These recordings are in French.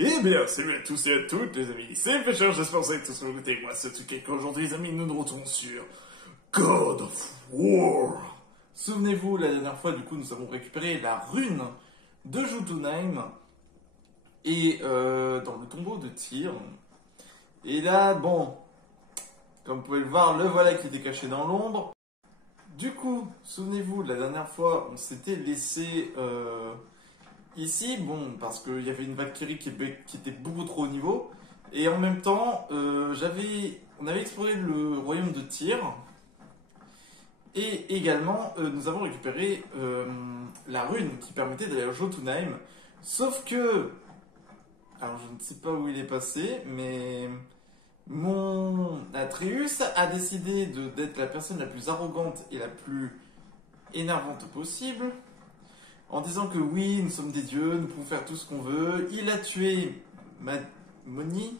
Eh bien, salut à tous et à toutes les amis, c'est Pêcheur, j'espère que vous allez tous écouter. Moi, c'est Tuké, qu'aujourd'hui les amis, nous nous retrouvons sur God of War. Souvenez-vous, la dernière fois, du coup, nous avons récupéré la rune de Jotunheim et dans le tombeau de Tyr. Et là, bon, comme vous pouvez le voir, le voilà qui était caché dans l'ombre. Du coup, souvenez-vous, la dernière fois, on s'était laissé ici, bon, parce qu'il y avait une Valkyrie qui était beaucoup trop haut niveau. Et en même temps, on avait exploré le royaume de Tyr. Et également, nous avons récupéré la rune qui permettait d'aller à Jotunheim. Sauf que, alors je ne sais pas où il est passé, mais mon Atreus a décidé d'être la personne la plus arrogante et la plus énervante possible. En disant que oui, nous sommes des dieux, nous pouvons faire tout ce qu'on veut. Il a tué Maudit.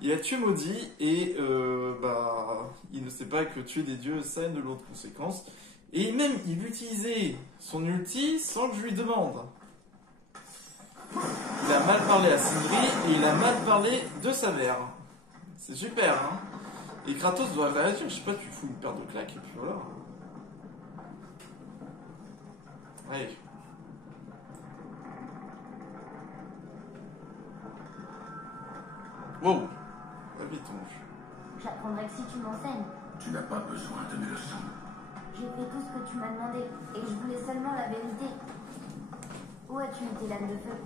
Il a tué Maudit et il ne sait pas que tuer des dieux, ça a de l'autre conséquence. Et même, il utilisait son ulti sans que je lui demande. Il a mal parlé à Sindri et il a mal parlé de sa mère. C'est super, hein. Et Kratos doit réagir, je sais pas, tu fous une paire de claques et puis voilà. Allez. Wow. Va vite, ton jeu. J'apprendrai que si tu m'enseignes. Tu n'as pas besoin de mes leçons. J'ai fait tout ce que tu m'as demandé et je voulais seulement la vérité. Où as-tu mis tes lames de feu?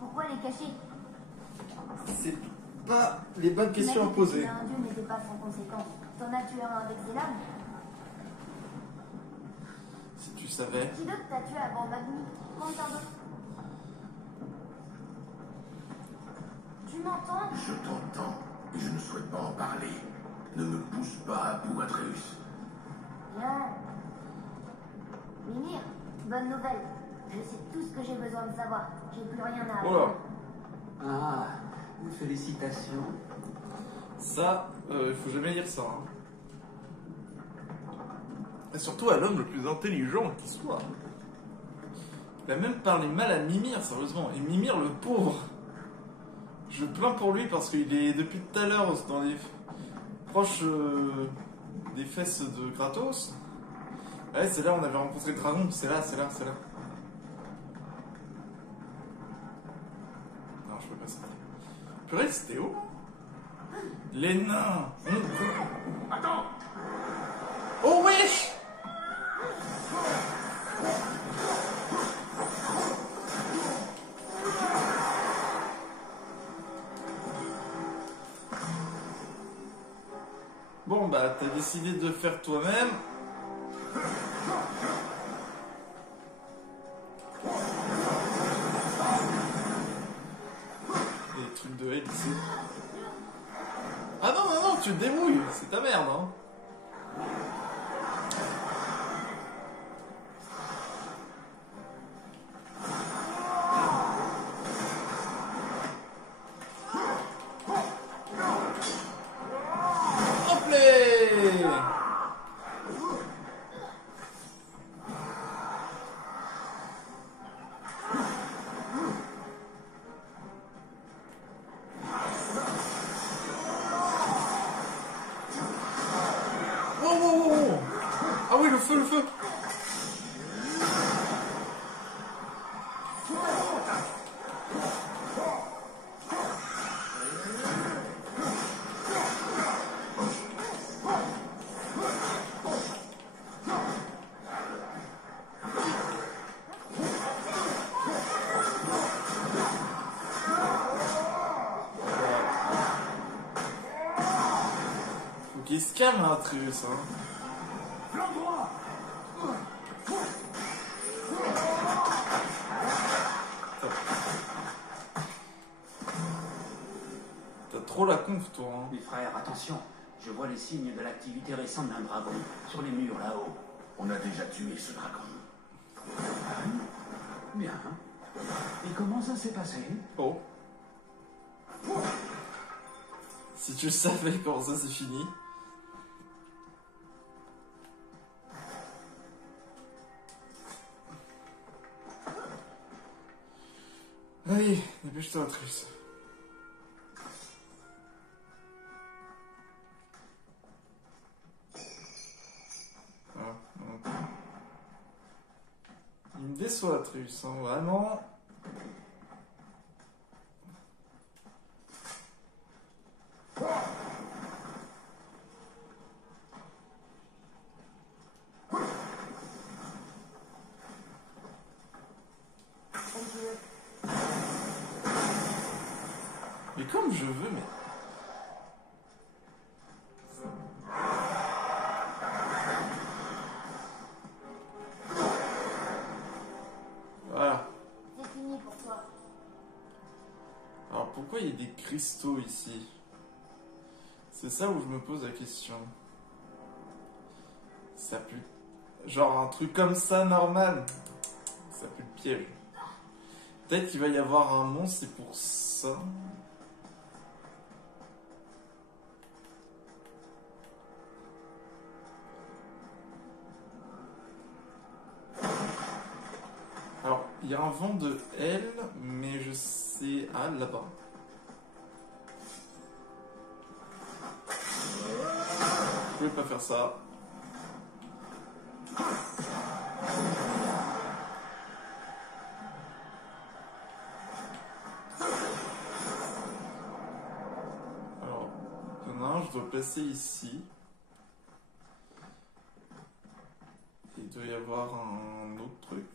Pourquoi les cacher? C'est pas les bonnes questions à poser. Un dieu n'était pas sans conséquence. T'en as tué un avec ses lames? Si tu savais. Qui d'autre t'a tué avant Magni? Combien d'autres? Tu m'entends? Je t'entends et je ne souhaite pas en parler. Ne me pousse pas à bout, Atreus. Bien. Mimir, bonne nouvelle. Je sais tout ce que j'ai besoin de savoir. J'ai plus rien à apprendre. Oh là. Ah, félicitations. Ça, il faut jamais dire ça. Hein. Et surtout à l'homme le plus intelligent qui soit. Il a même parlé mal à Mimir, sérieusement. Et Mimir, le pauvre. Je plains pour lui parce qu'il est depuis tout à l'heure dans les proches des fesses de Kratos. Ouais, c'est là où on avait rencontré le dragon. C'est là. Non, je peux pas ça. Purée, c'était où? Les nains. Attends! Oh wesh! Bon bah t'as décidé de faire toi-même. Les trucs de aide ici. Ah non, tu te débrouilles, c'est ta merde hein. Wow. Ah oui, le feu. Faut qu'il se calme, hein, Atreus, hein. T'as trop la conf, toi, hein. Mes frères, attention. Je vois les signes de l'activité récente d'un dragon sur les murs là-haut. On a déjà tué ce dragon. Bien. Et comment ça s'est passé? Oh. Si tu savais comment ça s'est fini. Allez, dépêche-toi, Triss. Ah, non. Il me déçoit, Triss, hein, vraiment. Mais comme je veux, mais... Voilà. C'est fini pour toi. Alors pourquoi il y a des cristaux ici? C'est ça où je me pose la question. Ça pue... Genre un truc comme ça, normal. Ça pue le piège. Peut-être qu'il va y avoir un monstre, c'est pour ça. Alors, il y a un vent de L, mais je sais... Ah, là-bas. Je pouvais pas faire ça. Alors, il y en a un, je dois placer ici. Il doit y avoir un autre truc.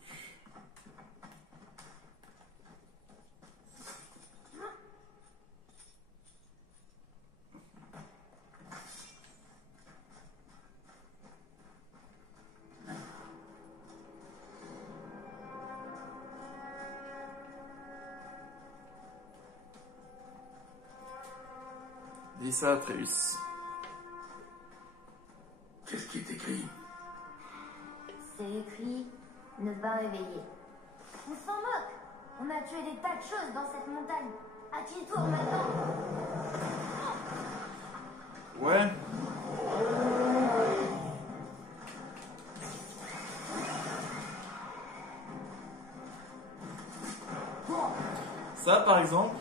Dis ça, Atreus. Qu'est-ce qui est écrit? C'est écrit ne pas réveiller. On s'en moque. On a tué des tas de choses dans cette montagne. À qui tour maintenant? Ouais. Ça, par exemple.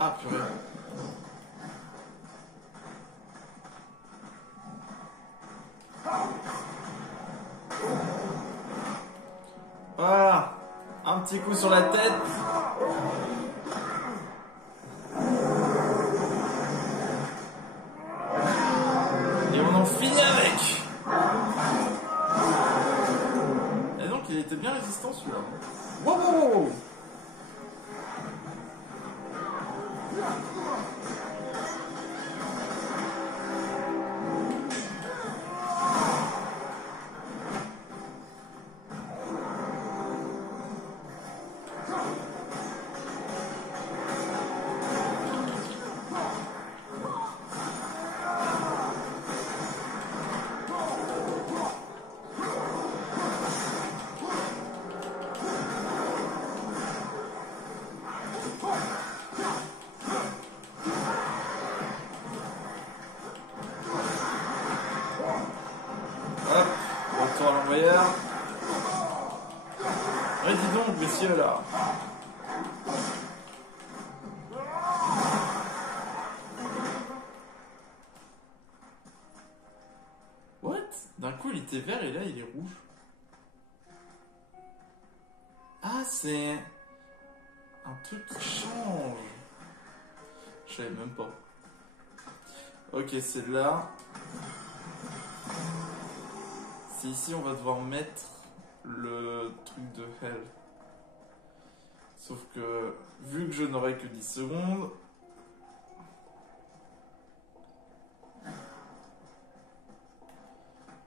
Ah, purée. Voilà. Un petit coup sur la tête. Et on en finit avec. Et donc, il était bien résistant celui-là. Wow, wow, wow. Hop, retour à l'envoyeur. Ouais, dis donc, messieurs, là. What? D'un coup, il était vert et là, il est rouge. Ah, c'est un truc qui change. Je savais même pas. Ok, c'est là. C'est ici on va devoir mettre le truc de Hell. Sauf que, vu que je n'aurai que 10 secondes,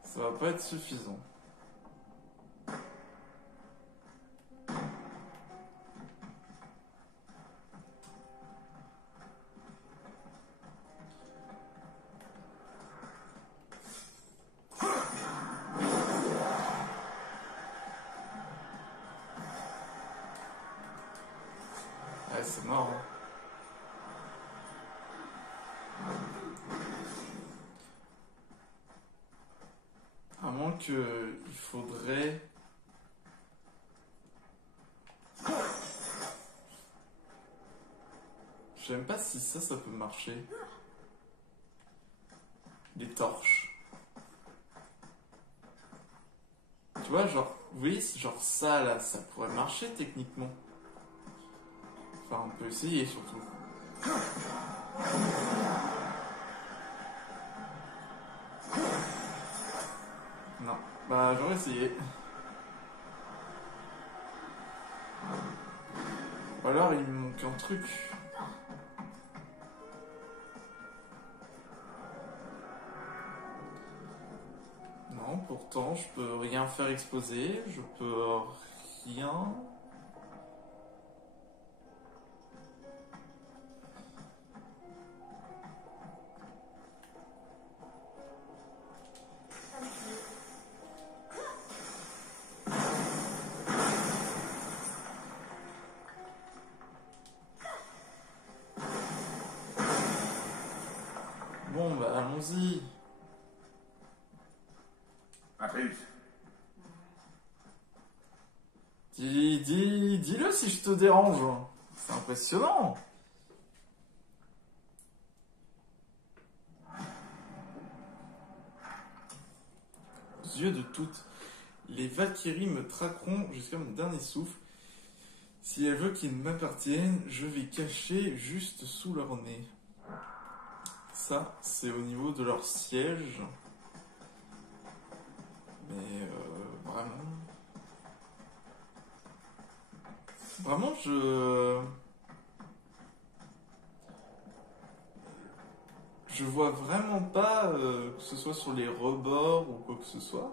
ça va pas être suffisant. Ouais, c'est mort. Hein. À moins que il faudrait... Je sais même pas si ça peut marcher. Les torches. Tu vois, genre, vous voyez, genre ça là, ça pourrait marcher techniquement. Enfin, on peut essayer surtout. Non, bah j'aurais essayé. Ou alors il me manque un truc. Non, pourtant je peux rien faire exploser, je peux rien... Bon, bah allons-y. Atreus, Dis-le si je te dérange. C'est impressionnant. Aux yeux de toutes, les Valkyries me traqueront jusqu'à mon dernier souffle. Si elles veulent qu'ils m'appartiennent, je vais cacher juste sous leur nez. Ça, c'est au niveau de leur siège. Mais vraiment... Vraiment, je vois vraiment pas que ce soit sur les rebords ou quoi que ce soit.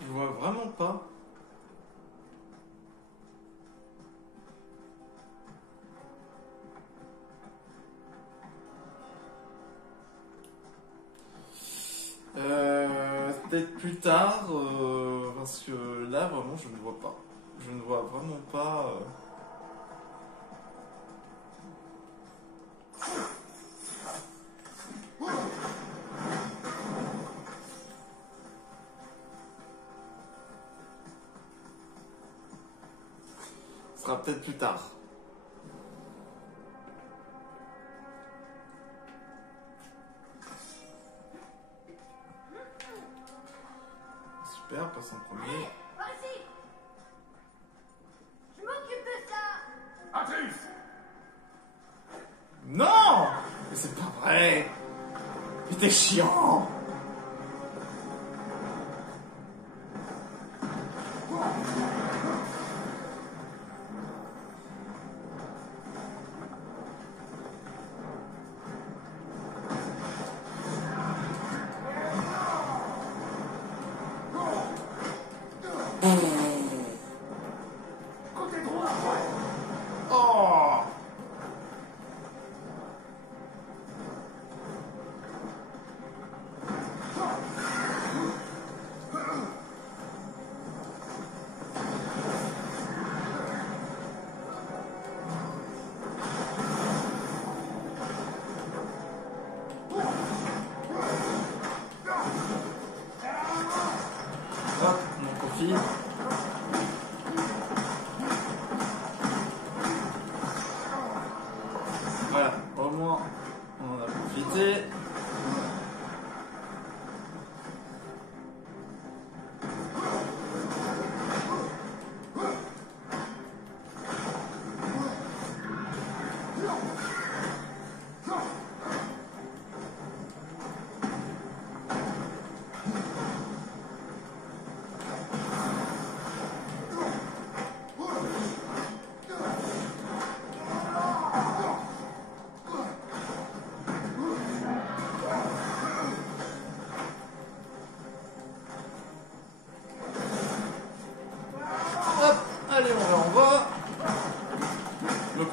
Je vois vraiment pas. Peut-être plus tard, parce que là, vraiment, je ne vois pas. Je ne vois vraiment pas... Ce sera peut-être plus tard. Super, passe en premier. Vas-y. Je m'occupe de ça. Atreus, Non! Mais c'est pas vrai! Mais t'es chiant! côté droit. Oh! Hop, on en profite. Voilà, au moins on en a profité.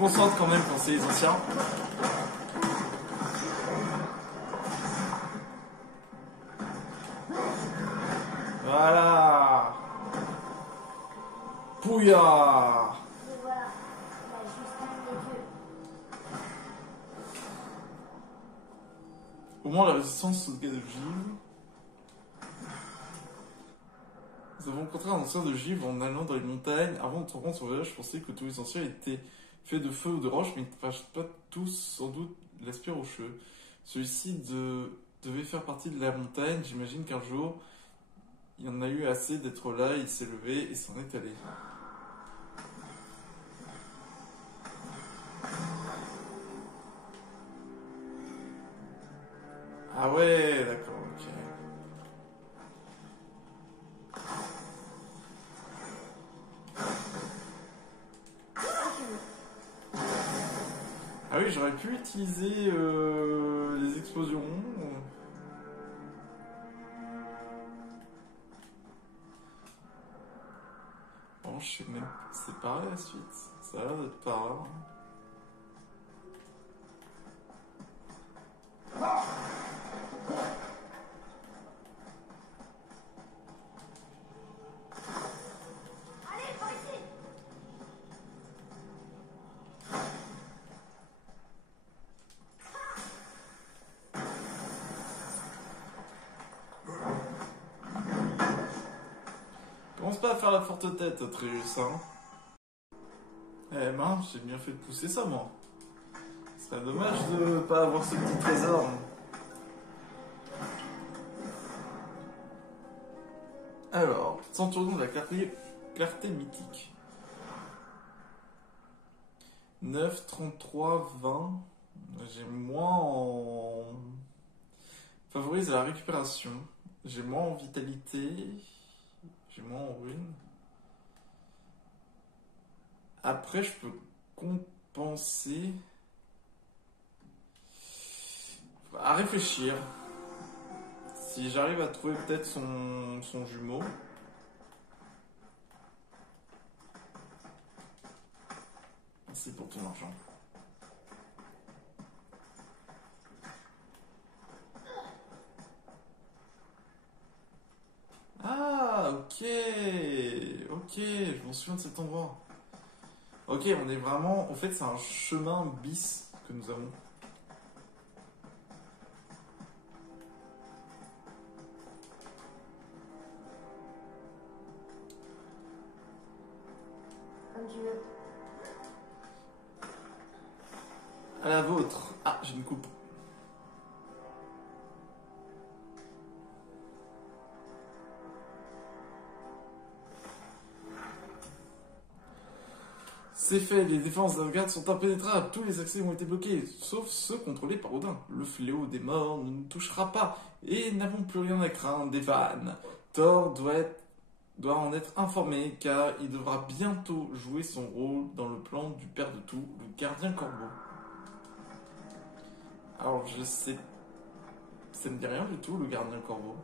concentre quand même quand c'est les anciens. Voilà. Pouya. Et voilà, la justice des dieux. Au moins la résistance au gaz de givre. Nous avons rencontré un ancien de givre en allant dans les montagnes. Avant de se rendre sur le village, je pensais que tous les anciens étaient faits de feu ou de roche, mais ils ne partagent pas tous sans doute l'aspect rocheux. Celui-ci devait faire partie de la montagne. J'imagine qu'un jour, il y en a eu assez d'être là, il s'est levé et s'en est allé. Ah ouais, d'accord, ok. Ah oui, j'aurais pu utiliser les explosions. Bon, je sais même. C'est pareil la suite. Ça a l'air d'être par là. Allez, par ici. Commence pas à faire la forte tête, Atreus, hein. Eh mince, j'ai bien fait de pousser ça, moi. Ce serait dommage de pas avoir ce petit trésor. Alors, centurion de la clarté mythique. 9, 33, 20. J'ai moins en... Favorise la récupération. J'ai moins en vitalité. J'ai moins en ruine. Après, je peux compenser. À réfléchir. Si j'arrive à trouver peut-être son jumeau. Merci pour ton argent. Ah, ok. Ok, je m'en souviens de cet endroit. Ok, on est vraiment... En fait, c'est un chemin bis que nous avons. Comme tu veux. À la vôtre. Ah, j'ai une coupe. C'est fait, les défenses d'Asgard sont impénétrables, tous les accès ont été bloqués, sauf ceux contrôlés par Odin. Le fléau des morts ne nous touchera pas, et n'avons plus rien à craindre des vannes. Thor doit en être informé, car il devra bientôt jouer son rôle dans le plan du père de tout, le gardien corbeau. Alors je sais... Ça ne dit rien du tout, le gardien corbeau.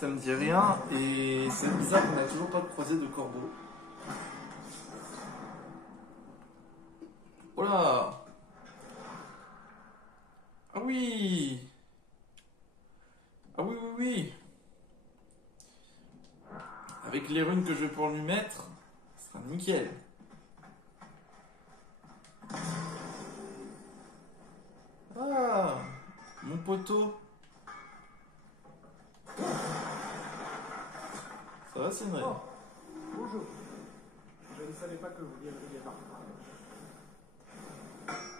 Ça me dit rien, et c'est bizarre qu'on n'a toujours pas croisé de corbeau. Oh là! Ah oui! Ah oui, oui, oui! Avec les runes que je vais pouvoir lui mettre, ça sera nickel. Ah! Mon poteau! Ça va, c'est vrai. Oh, bonjour. Je ne savais pas que vous viendriez par là.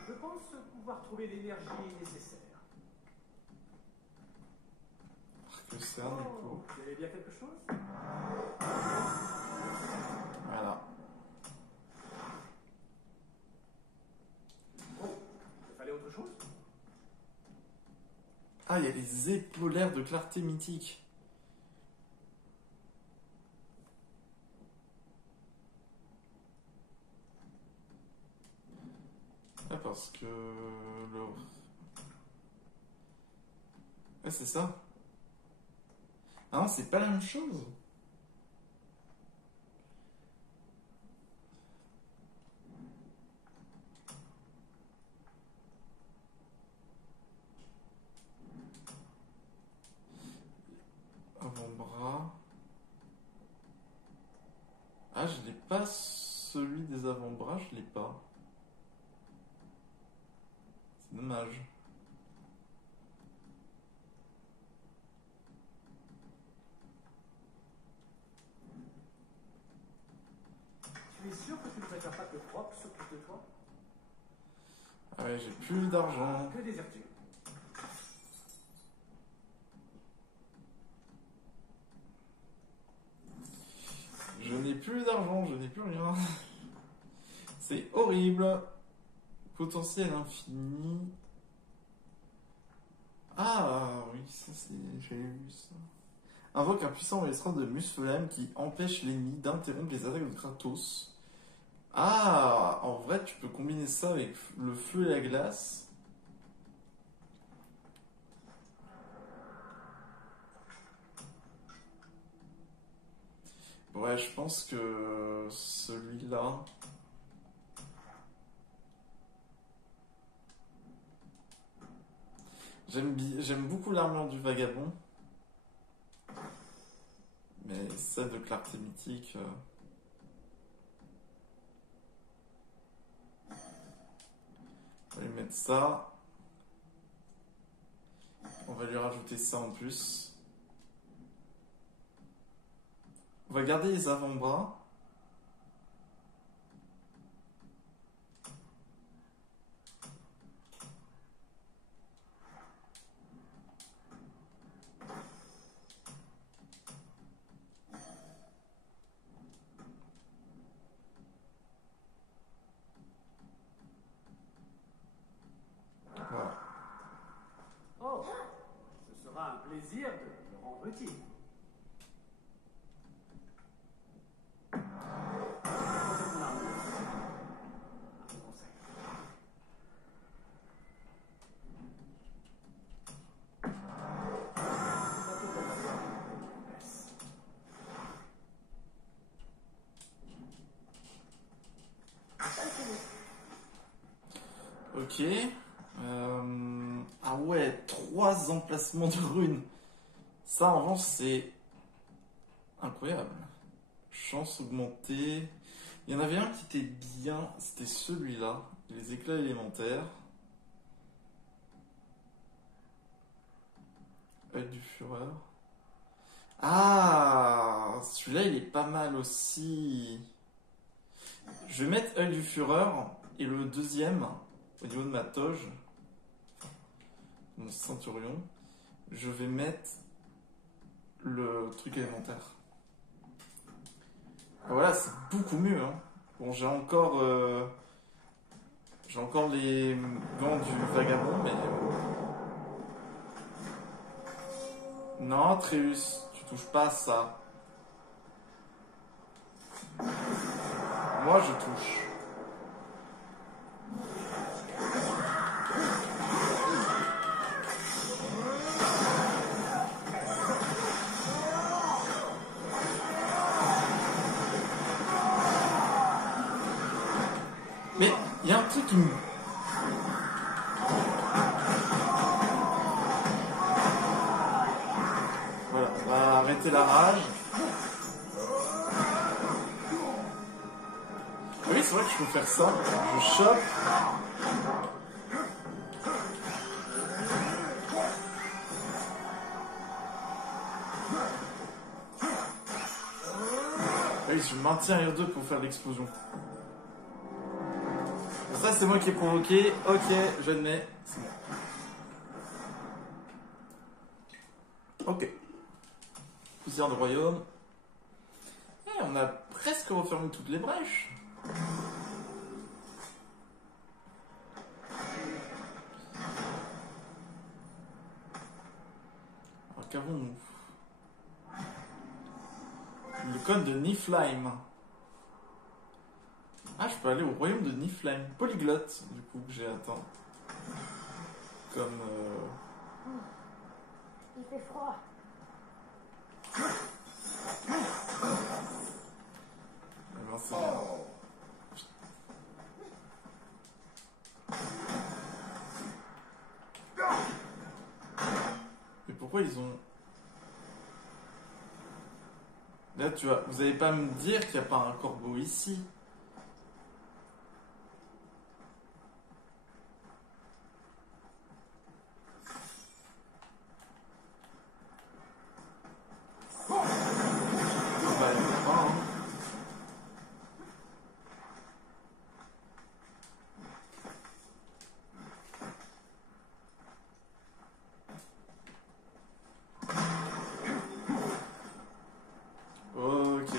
Je pense pouvoir trouver l'énergie nécessaire. Que c'est un écho. Vous avez bien quelque chose? Voilà. Oh, il fallait autre chose? Ah, il y a les épaulaires de clarté mythique. Ah, parce que... Ouais, c'est ça. Ah non, c'est pas la même chose. Avant-bras. Ah, je l'ai pas, celui des avant-bras, je l'ai pas. C'est dommage. Tu es sûr que tu ne préfères pas que Rock s'occupe de toi? Ah ouais, j'ai plus d'argent. Que désires-tu? Je n'ai plus d'argent, je n'ai plus rien. C'est horrible. Potentiel infini. Ah oui, ça c'est... J'avais vu ça. Invoque un puissant maestro de Muspelheim qui empêche l'ennemi d'interrompre les attaques de Kratos. Ah, en vrai, tu peux combiner ça avec le feu et la glace. Ouais, je pense que celui-là... J'aime beaucoup l'armure du vagabond. Mais celle de clarté mythique... On va lui mettre ça. On va lui rajouter ça en plus. On va garder les avant-bras. Voilà. Oh, ce sera un plaisir de le rendre utile. C'est mon arme. Un conseil. Ok. Ah ouais, 3 emplacements de runes. Ça, en revanche, c'est incroyable. Chance augmentée. Il y en avait un qui était bien, c'était celui-là. Les éclats élémentaires. Œil du Fureur. Ah, celui-là, il est pas mal aussi. Je vais mettre Œil du Fureur. Et le deuxième, au niveau de ma toge, mon centurion, je vais mettre le truc élémentaire. Ah, voilà, c'est beaucoup mieux. Hein. Bon, j'ai encore les gants du vagabond, mais... Non, Tréus, tu touches pas à ça. Moi, je touche. Mais il y a un truc qui me... Voilà, on va arrêter la rage. Oui, c'est vrai que je peux faire ça. Je chope. Oui, je maintiens R2 pour faire l'explosion. Ça, c'est moi qui ai provoqué. Ok, j'admets. C'est bon. Ok. Poussière de royaume. Et on a presque refermé toutes les brèches. Alors qu'avons-nous? Le code de Niflheim. Ah, je peux aller au royaume de Niflheim. Polyglotte, du coup, que j'ai atteint. Comme... Il fait froid. Eh ben, c'est bien. Mais pourquoi ils ont... Là, tu vois, vous allez pas me dire qu'il n'y a pas un corbeau ici. Bah, il y en a pas, hein. Ok.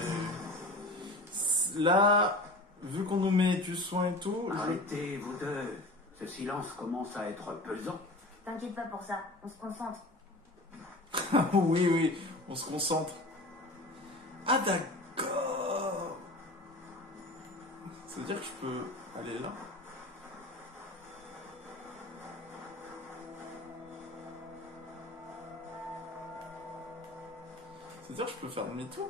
Là, vu qu'on nous met du soin et tout, Arrêtez, vous deux. Ce silence commence à être pesant. T'inquiète pas pour ça, on se concentre. oui, oui, on se concentre. Ah d'accord. Ça veut dire que je peux aller là. Ça veut dire que je peux faire demi-tour.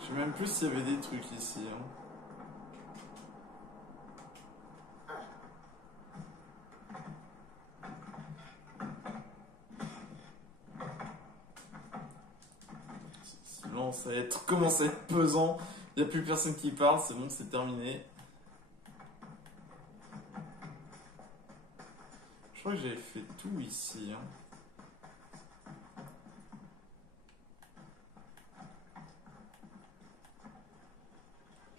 Je sais même plus s'il y avait des trucs ici. Hein. Sinon, ça va être, commence à être pesant. Il n'y a plus personne qui parle, c'est bon, c'est terminé. Je crois que j'avais fait tout ici. Hein.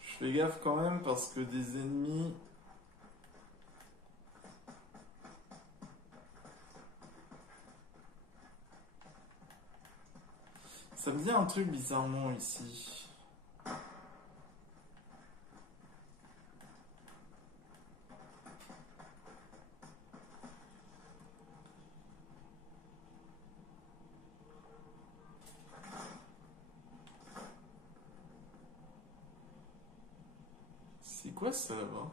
Je fais gaffe quand même parce que des ennemis... Ça me dit un truc bizarrement ici. C'est quoi ça là-bas?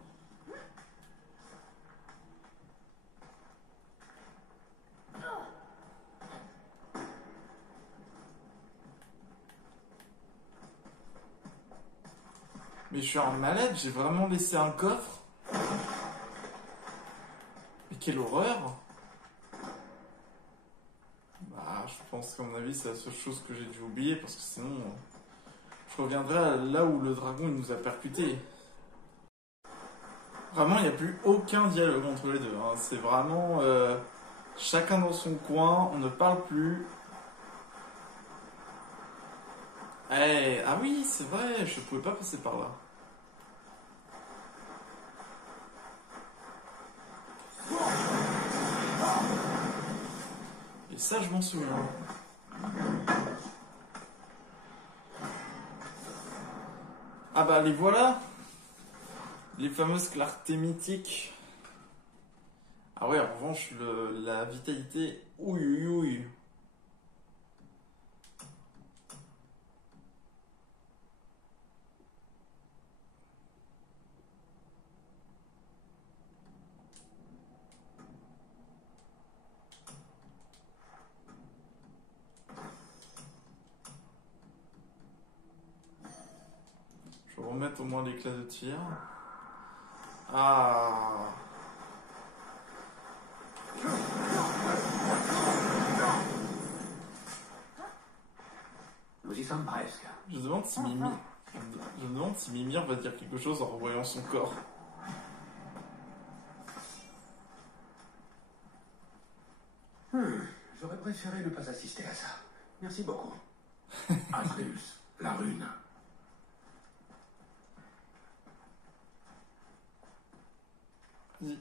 Mais je suis un malade, j'ai vraiment laissé un coffre. Mais quelle horreur! Bah, je pense qu'à mon avis, c'est la seule chose que j'ai dû oublier parce que sinon, je reviendrai à là où le dragon il nous a percuté. Vraiment, il n'y a plus aucun dialogue entre les deux. Hein. C'est vraiment chacun dans son coin, on ne parle plus. Eh, ah oui, c'est vrai, je pouvais pas passer par là. Et ça, je m'en souviens. Ah bah, les voilà. Les fameuses clartés mythiques. Ah ouais, en revanche, la vitalité... Ouïe, ouïe, ouïe. Je vais remettre au moins l'éclat de tir. Ah. Nous y sommes presque. Je me demande si Mimi... Je me demande si Mimir va dire quelque chose en revoyant son corps. J'aurais préféré ne pas assister à ça. Merci beaucoup. Atreus, la rune. Vas-y.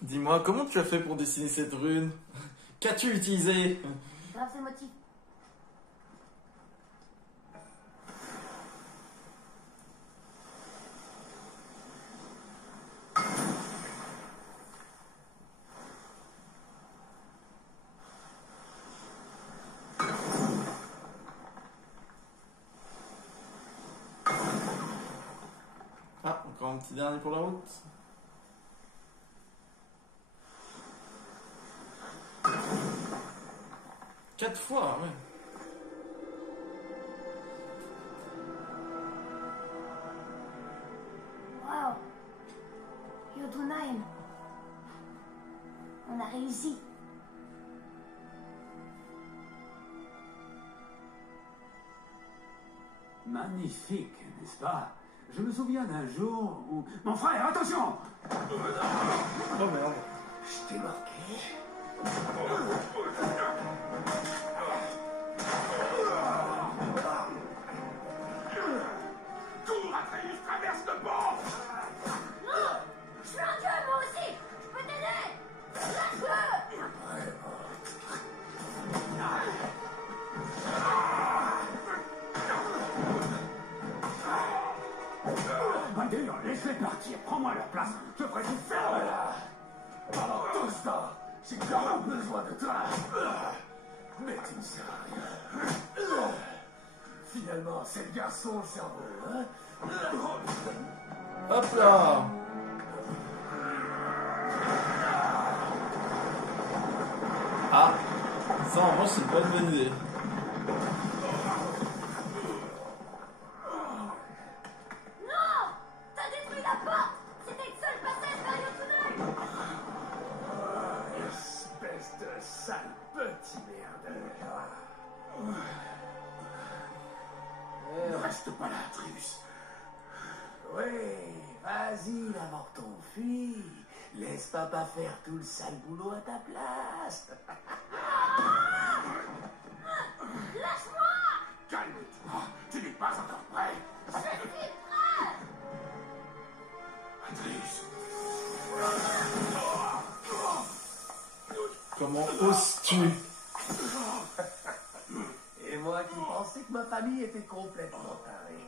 Dis-moi, comment tu as fait pour dessiner cette rune? Qu'as-tu utilisé? Grave ce motif. Encore un petit dernier pour la route. Quatre fois, ouais. Waouh! Jotunheim! On a réussi! Magnifique, n'est-ce pas? Je me souviens d'un jour où... Mon frère, attention! Oh merde. Je t'ai marqué. Cours, Atreus, traverse le pont! Non! Je suis un dieu, moi aussi! Je peux t'aider! Lâche-le! D'ailleurs, laisse-les partir, prends-moi leur place, je ferai tout faire là! Pendant tout ce temps, j'ai quand même besoin de toi. Mais tu ne sers à rien. Finalement, c'est le garçon au cerveau, hein? Hop là. Ah, ça en revanche c'est pas une bonne idée. Non! T'as détruit la porte! C'était le seul passage vers Jotunheim! Espèce de sale petit merdeur. Ne reste pas là, Atreus. Oui, vas-y, l'avorton, fuis. Laisse papa faire tout le sale boulot à ta place. Lâche-moi! Calme-toi, tu n'es pas encore prêt. Je suis prêt! Atreus, Comment oses-tu? Et moi qui pensais que ma famille était complètement tarée.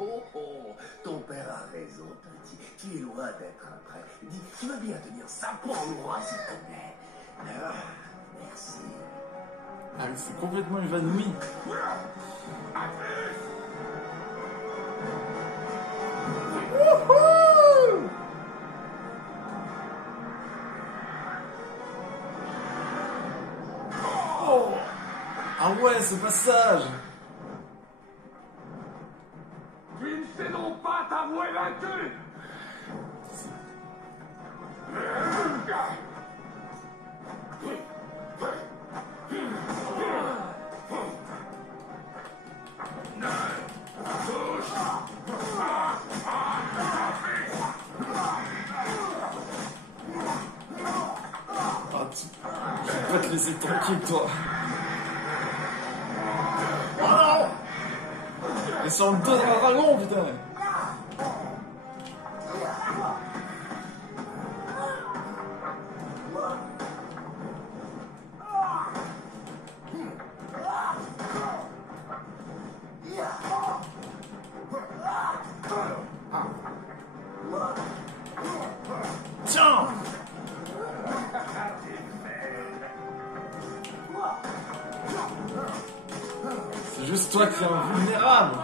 Oh oh, ton père a raison, petit. Tu es loin d'être un prêt. Dis, tu veux bien tenir ça pour moi, s'il te plaît. Merci. Ah, il s'est complètement évanoui. Wouhou! Oh! Ah ouais, ce passage! tu ne sais donc pas t'avouer vaincu. Ah, je vais pas te laisser tranquille, toi. Oh non! Et sur le dos d'un dragon, putain! Tiens! C'est juste toi qui es invulnérable!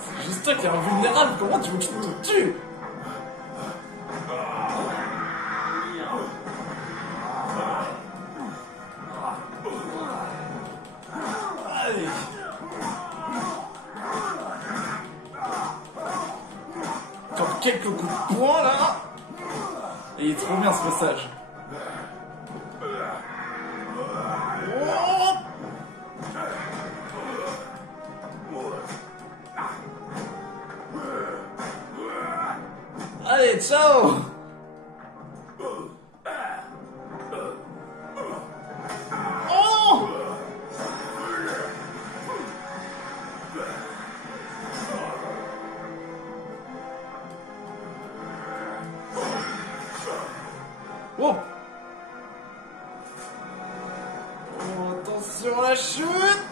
C'est juste toi qui es invulnérable, comment tu veux que je te tue? Allez! Encore quelques coups de poing là! Et il est trop bien ce passage! Oh! Allez, ciao! Oh! Oh! Oh, attention à la chute!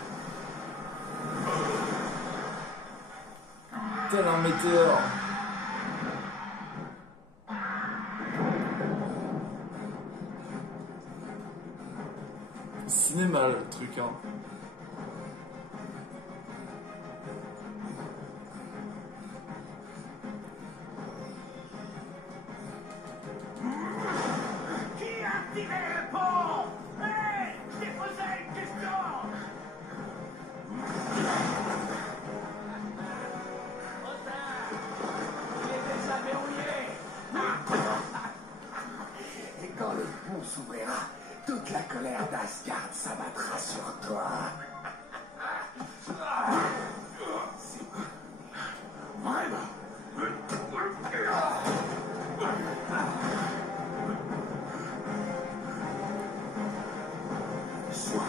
Tel un météore. Cinéma le truc, hein. Qui a tiré le pont? Hé, je t'ai posé une question. Il est déjà verrouillé. Et quand le pont s'ouvrira, toute la colère d'Asgard s'abattra sur toi. C'est vraiment. Soit.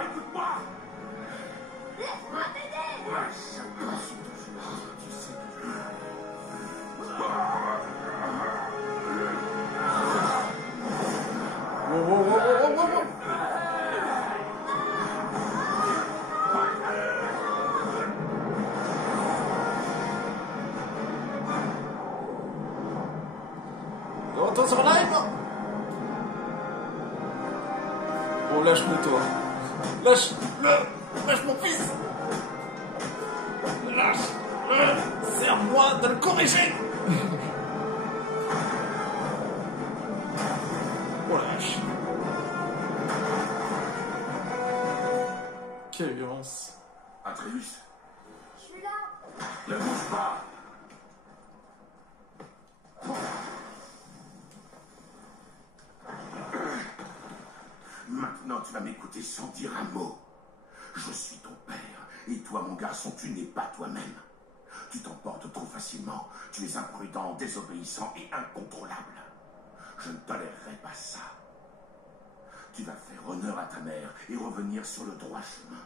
Écoute-moi. Laisse-moi t'aider! Chacun son toujours. Tu sais que Wow, wow, wow, wow, wow, wow. Retour sur live. Bon, lâche-le toi. Lâche mon fils. Lâche-le. C'est à moi de le corriger. Oh la vache. Quelle violence. Atreus, Je suis là! ne bouge pas. Maintenant, tu vas m'écouter sans dire un mot. Je suis ton père, et toi, mon garçon, tu n'es pas toi-même. Tu t'emportes trop facilement. Tu es imprudent, désobéissant et incontrôlable. Je ne tolérerai pas ça. Tu vas faire honneur à ta mère et revenir sur le droit chemin.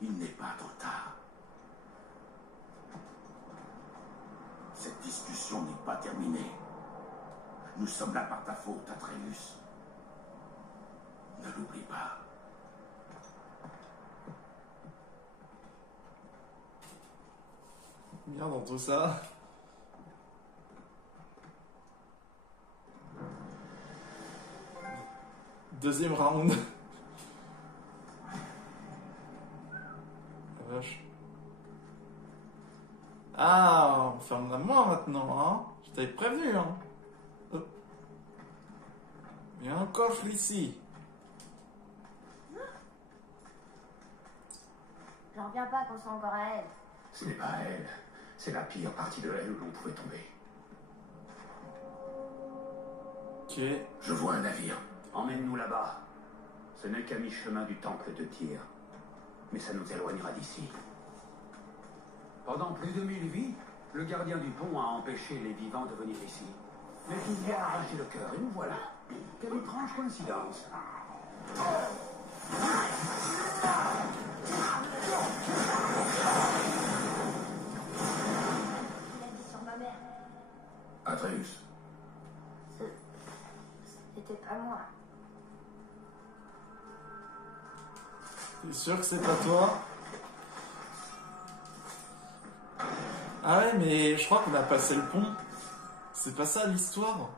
Il n'est pas trop tard. Cette discussion n'est pas terminée. Nous sommes là par ta faute, Atreus. Ne l'oublie pas. Bien dans tout ça. Deuxième round. La vache. Ah, on ferme la main maintenant, hein. Je t'avais prévenu, hein. Hop. Il y a un coffre ici. J'en reviens pas qu'on soit encore à elle. Ce n'est pas elle. C'est la pire partie de elle où l'on pouvait tomber. Ok. Je vois un navire. Emmène-nous là-bas. Ce n'est qu'à mi-chemin du temple de Tyr. Mais ça nous éloignera d'ici. Pendant plus de 1000 vies, le gardien du pont a empêché les vivants de venir ici. Mais il y a arraché le cœur, et nous voilà. Quelle étrange coïncidence. Il a dit sur ma mère. Atreus. C'était pas moi. T'es sûr que c'est pas toi? Ah ouais, mais je crois qu'on a passé le pont. C'est pas ça l'histoire?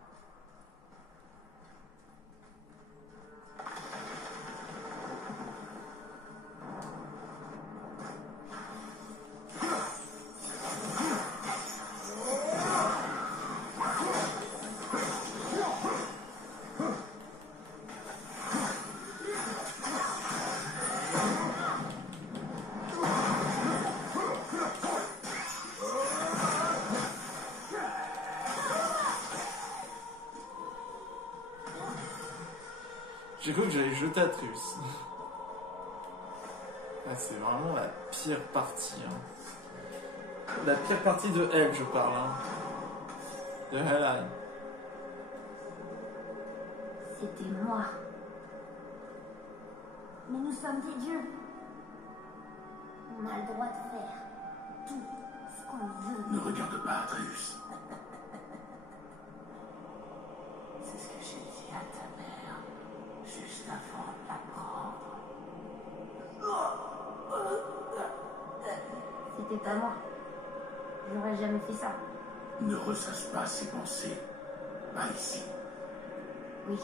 J'ai cru que j'allais jeter Atreus. Ah, c'est vraiment la pire partie. Hein. La pire partie de Hell, je parle. Hein. De Helheim. C'était moi. Mais nous sommes des dieux. On a le droit de faire tout ce qu'on veut. Ne regarde pas, Atreus. C'est ce que j'ai dit à ta mère, juste avant de la prendre. c'était pas moi. J'aurais jamais fait ça. Ne ressasse pas ses pensées. Pas ici. Oui,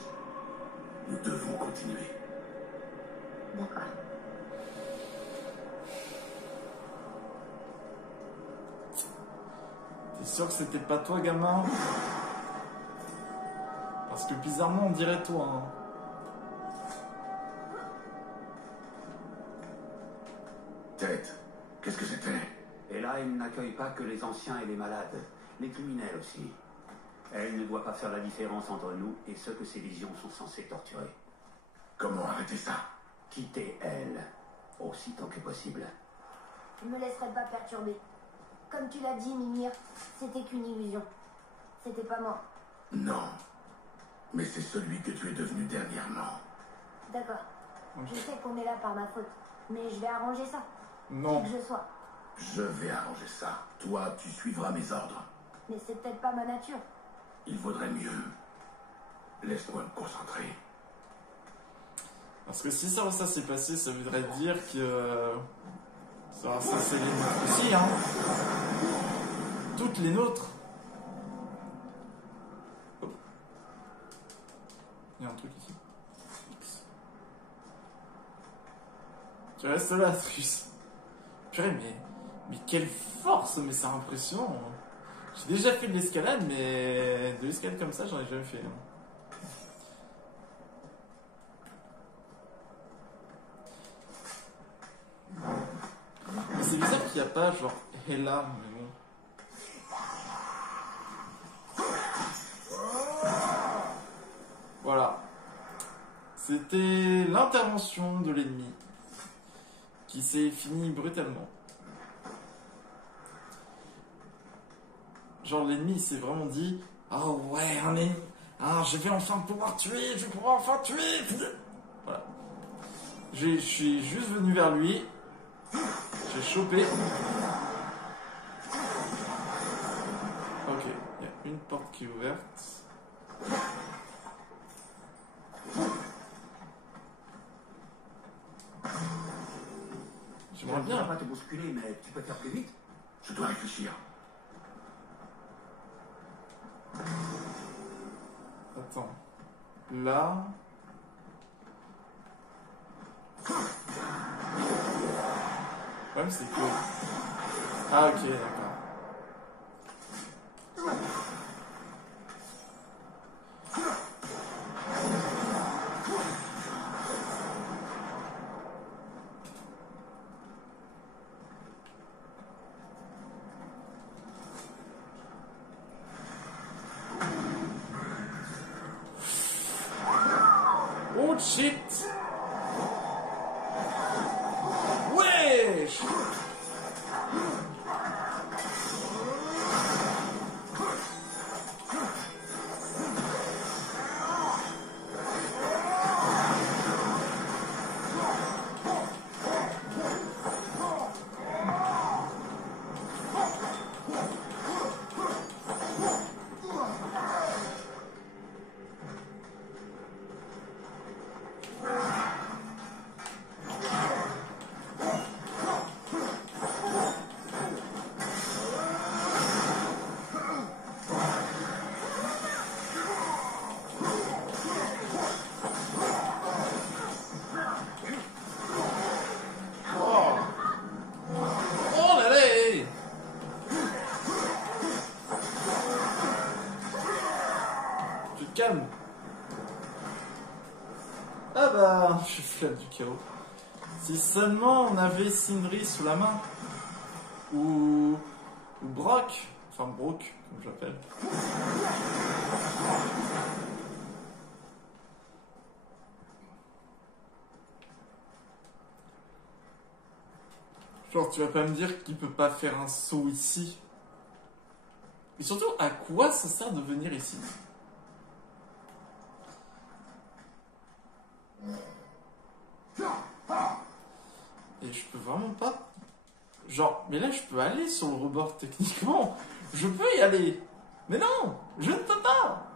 Nous devons continuer. d'accord. T'es sûr que c'était pas toi, gamin? Parce que bizarrement, on dirait toi. Hein. Tête, qu'est-ce que c'était? Et là, elle n'accueille pas que les anciens et les malades, les criminels aussi. Elle ne doit pas faire la différence entre nous et ceux que ces visions sont censées torturer. Comment arrêter ça? Quittez elle, aussitôt que possible. Je me laisserai pas perturber. Comme tu l'as dit, Mimir, c'était qu'une illusion. C'était pas moi. Non. Mais c'est celui que tu es devenu dernièrement. D'accord. Je sais qu'on est là par ma faute. Mais je vais arranger ça. Non. Qui que je sois. Je vais arranger ça. Toi, tu suivras mes ordres. Mais c'est peut-être pas ma nature. Il vaudrait mieux. Laisse-moi me concentrer. Parce que si ça s'est passé, ça voudrait dire que... ça c'est les nôtres aussi, hein. Toutes les nôtres. Oh. Il y a un truc ici. X. Tu restes là, Trus. Purée, mais quelle force, mais c'est impressionnant. J'ai déjà fait de l'escalade, mais de l'escalade comme ça, j'en ai jamais fait. Hein. Mais c'est bizarre qu'il n'y a pas genre Hela, mais bon. Voilà. C'était l'intervention de l'ennemi qui s'est finie brutalement. Genre l'ennemi s'est vraiment dit oh ouais, un ennemi. Ah, je vais enfin pouvoir tuer, je vais pouvoir enfin tuer. Voilà. Je suis juste venu vers lui. J'ai chopé. Ok, il y a une porte qui est ouverte. J'aimerais Je ne bien. pas te bousculer, mais tu peux faire plus vite. Je dois réfléchir. Attends. Là. Ouais, mais c'est cool. Ah, ok, d'accord. Oh shit! Wesh! Oh là là! Tu te calmes. Ah bah, je suis flat du chaos. Si seulement on avait Sindri sous la main. Ou Brock. Enfin Brock, comme j'appelle. Genre, tu vas pas me dire qu'il peut pas faire un saut ici. Et surtout, à quoi ça sert de venir ici? Et je peux vraiment pas... Genre, mais là, je peux aller sur le rebord techniquement. Je peux y aller. Mais non, je ne peux pas.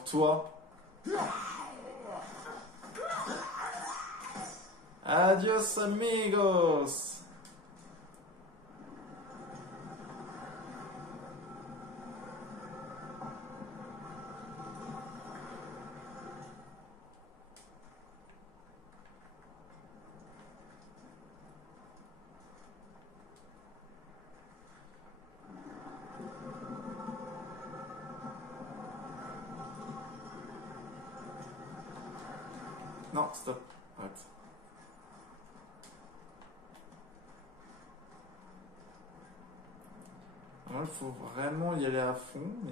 Alors toi... Adios amigos. Non, stop. Arrête. Alors, il faut vraiment y aller à fond, mais...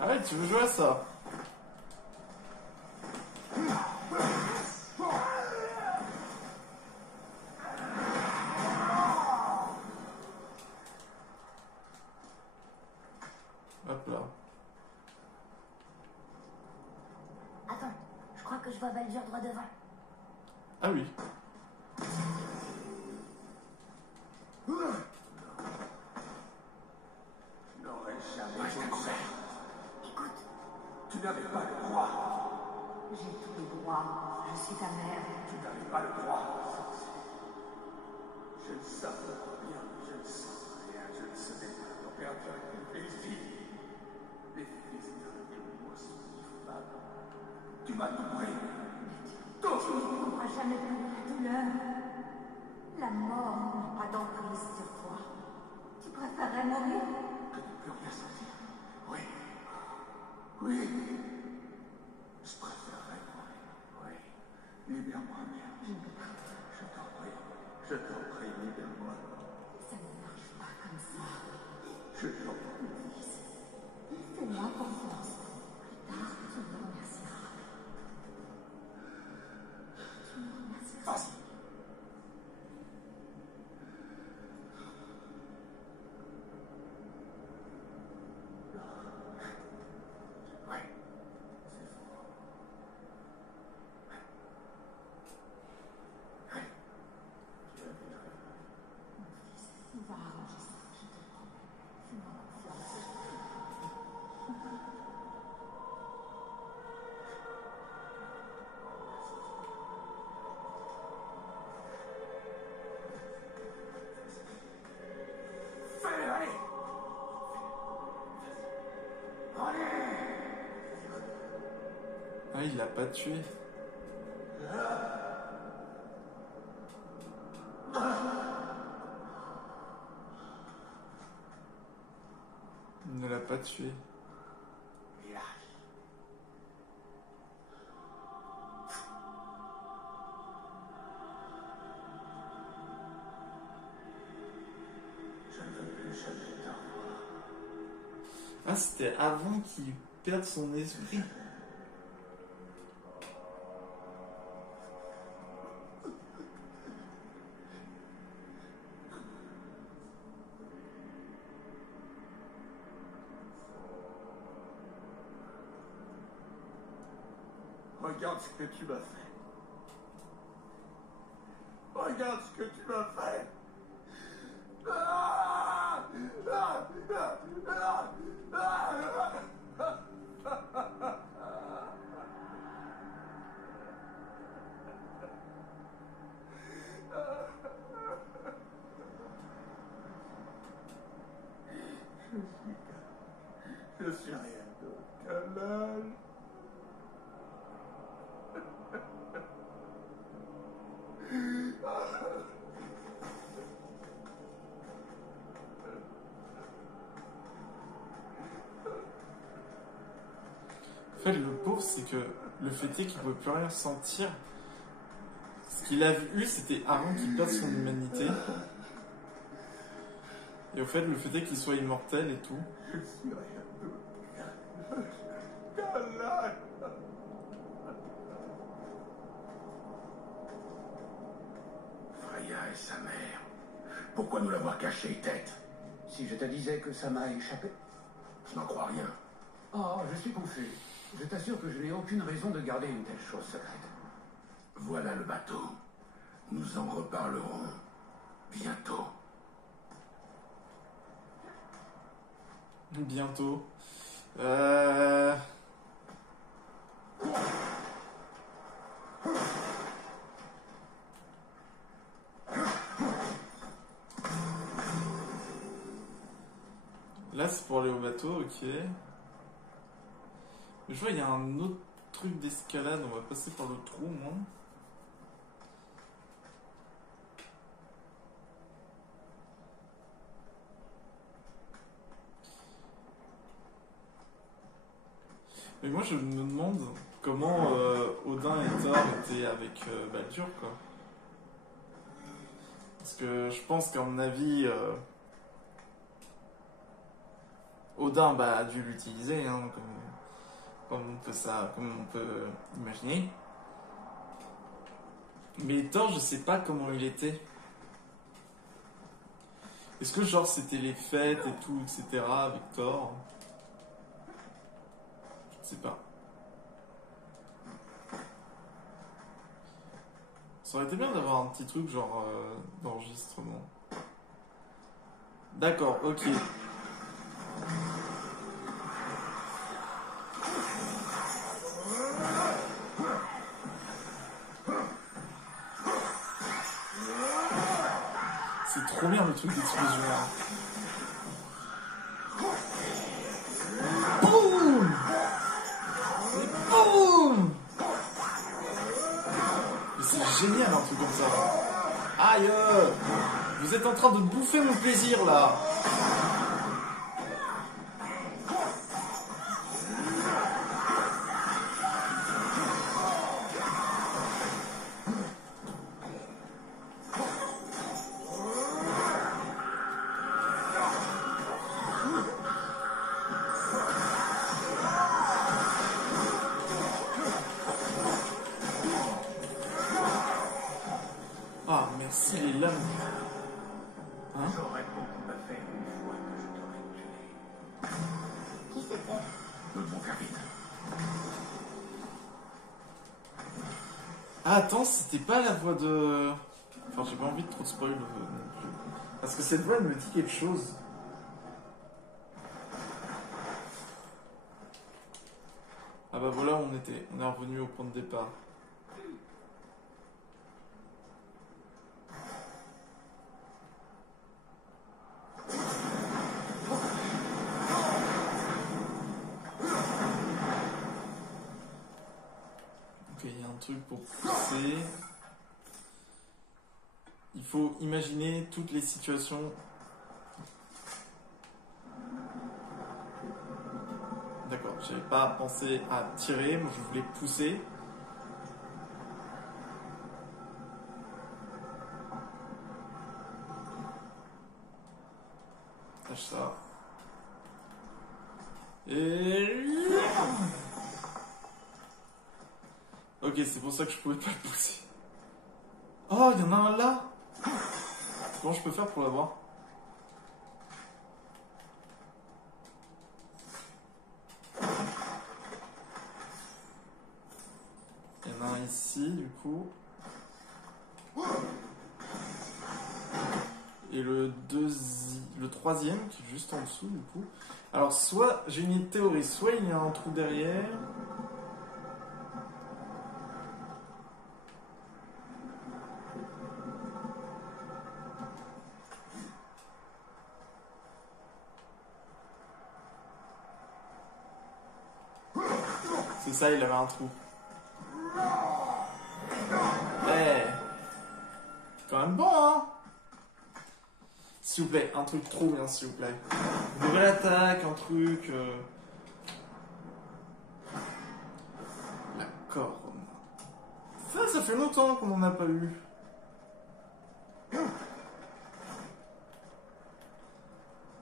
Arrête, tu veux jouer à ça? Hop là. Attends, je crois que je vois Baldur droit devant. Ah oui. N'aurais jamais dû faire. Écoute, Tu n'avais pas le droit. J'ai tous les droits. Je suis ta mère. Tu n'avais pas le droit. Je ne savais rien, je ne sens rien, je ne savais pas. Ton père a une fille. Les fils et moi aussi, femme. Tu m'as tout pris. Tu ne comprendras jamais plus la douleur. La mort n'a pas d'emprise sur toi. Tu préférerais mourir? Que ne plus rien sentir. Oui. Oui. Je préférerais mourir. Oui. Libère-moi, mère. Je t'en prie. Je t'en prie, libère-moi. Ça ne marche pas comme ça. Je t'en prie. Fais-moi confiance. Plus tard, tu me remercieras. Tu me remercieras. Vas-y. Oui. On va arranger ça, je te promets. Fais-moi confiance. Fais-le, allez. Allez. Ah, il l'a pas tué. Il ne l'a pas tué. Lâche. Je ne veux plus jamais t'en voir. Ah, c'était avant qu'il perde son esprit. Regarde ce que tu m'as fait. Regarde ce que tu m'as fait. Ah! Ah! Ah! Ah! Ah! Je suis rien d'autre qu'un lâche. En fait, le pauvre, c'est que le fait est qu'il ne peut plus rien sentir. Ce qu'il a eu, c'était avant qu'il perde son humanité. Et au fait, le fait est qu'il soit immortel et tout. Je suis rien d'autre qu'un lâche. Freya et sa mère. Pourquoi nous l'avoir caché, tête? Si je te disais que ça m'a échappé. Je n'en crois rien. Oh, je suis confus. Je t'assure que je n'ai aucune raison de garder une telle chose secrète. Voilà le bateau. Nous en reparlerons bientôt. Bientôt. Là, c'est pour aller au bateau, ok. Je vois, il y a un autre truc d'escalade. On va passer par le trou, moi. Mais moi, je me demande comment Odin et Thor étaient avec Baldur, quoi. Parce que je pense qu'à mon avis, Odin a dû l'utiliser, hein, comme on peut imaginer. Mais Thor, je sais pas comment il était. Est-ce que genre c'était les fêtes et tout, etc. avec Thor? Je sais pas. Ça aurait été bien d'avoir un petit truc genre d'enregistrement. D'accord, ok. C'est trop bien le truc d'explosion là. Boum! Boum! Mais c'est génial un truc comme ça. Aïe! Vous êtes en train de bouffer mon plaisir là. Ah, merci les lames. Hein? J'aurais beaucoup à faire une fois que je t'aurais tué. Qui c'était? Notre bon capitaine. Ah, attends, c'était pas la voix de... Enfin, j'ai pas envie de trop spoil non plus. Parce que cette voix, elle me dit quelque chose. Ah bah voilà où on était. On est revenu au point de départ. Ok, il y a un truc pour pousser. Il faut imaginer toutes les situations. D'accord, j'avais pas pensé à tirer, moi je voulais pousser. Lâche ça. Et... Ok, c'est pour ça que je pouvais pas le pousser. Oh, il y en a un là. Comment je peux faire pour l'avoir? Il y en a un ici, du coup. Et le troisième qui est juste en dessous, du coup. Alors, soit, j'ai une théorie, soit il y a un trou derrière. C'est ça, il avait un trou. Eh, quand même bon, hein? S'il vous plaît, un truc trop bien, s'il vous plaît. Une nouvelle attaque, un truc... La corne. Ça fait longtemps qu'on n'en a pas eu.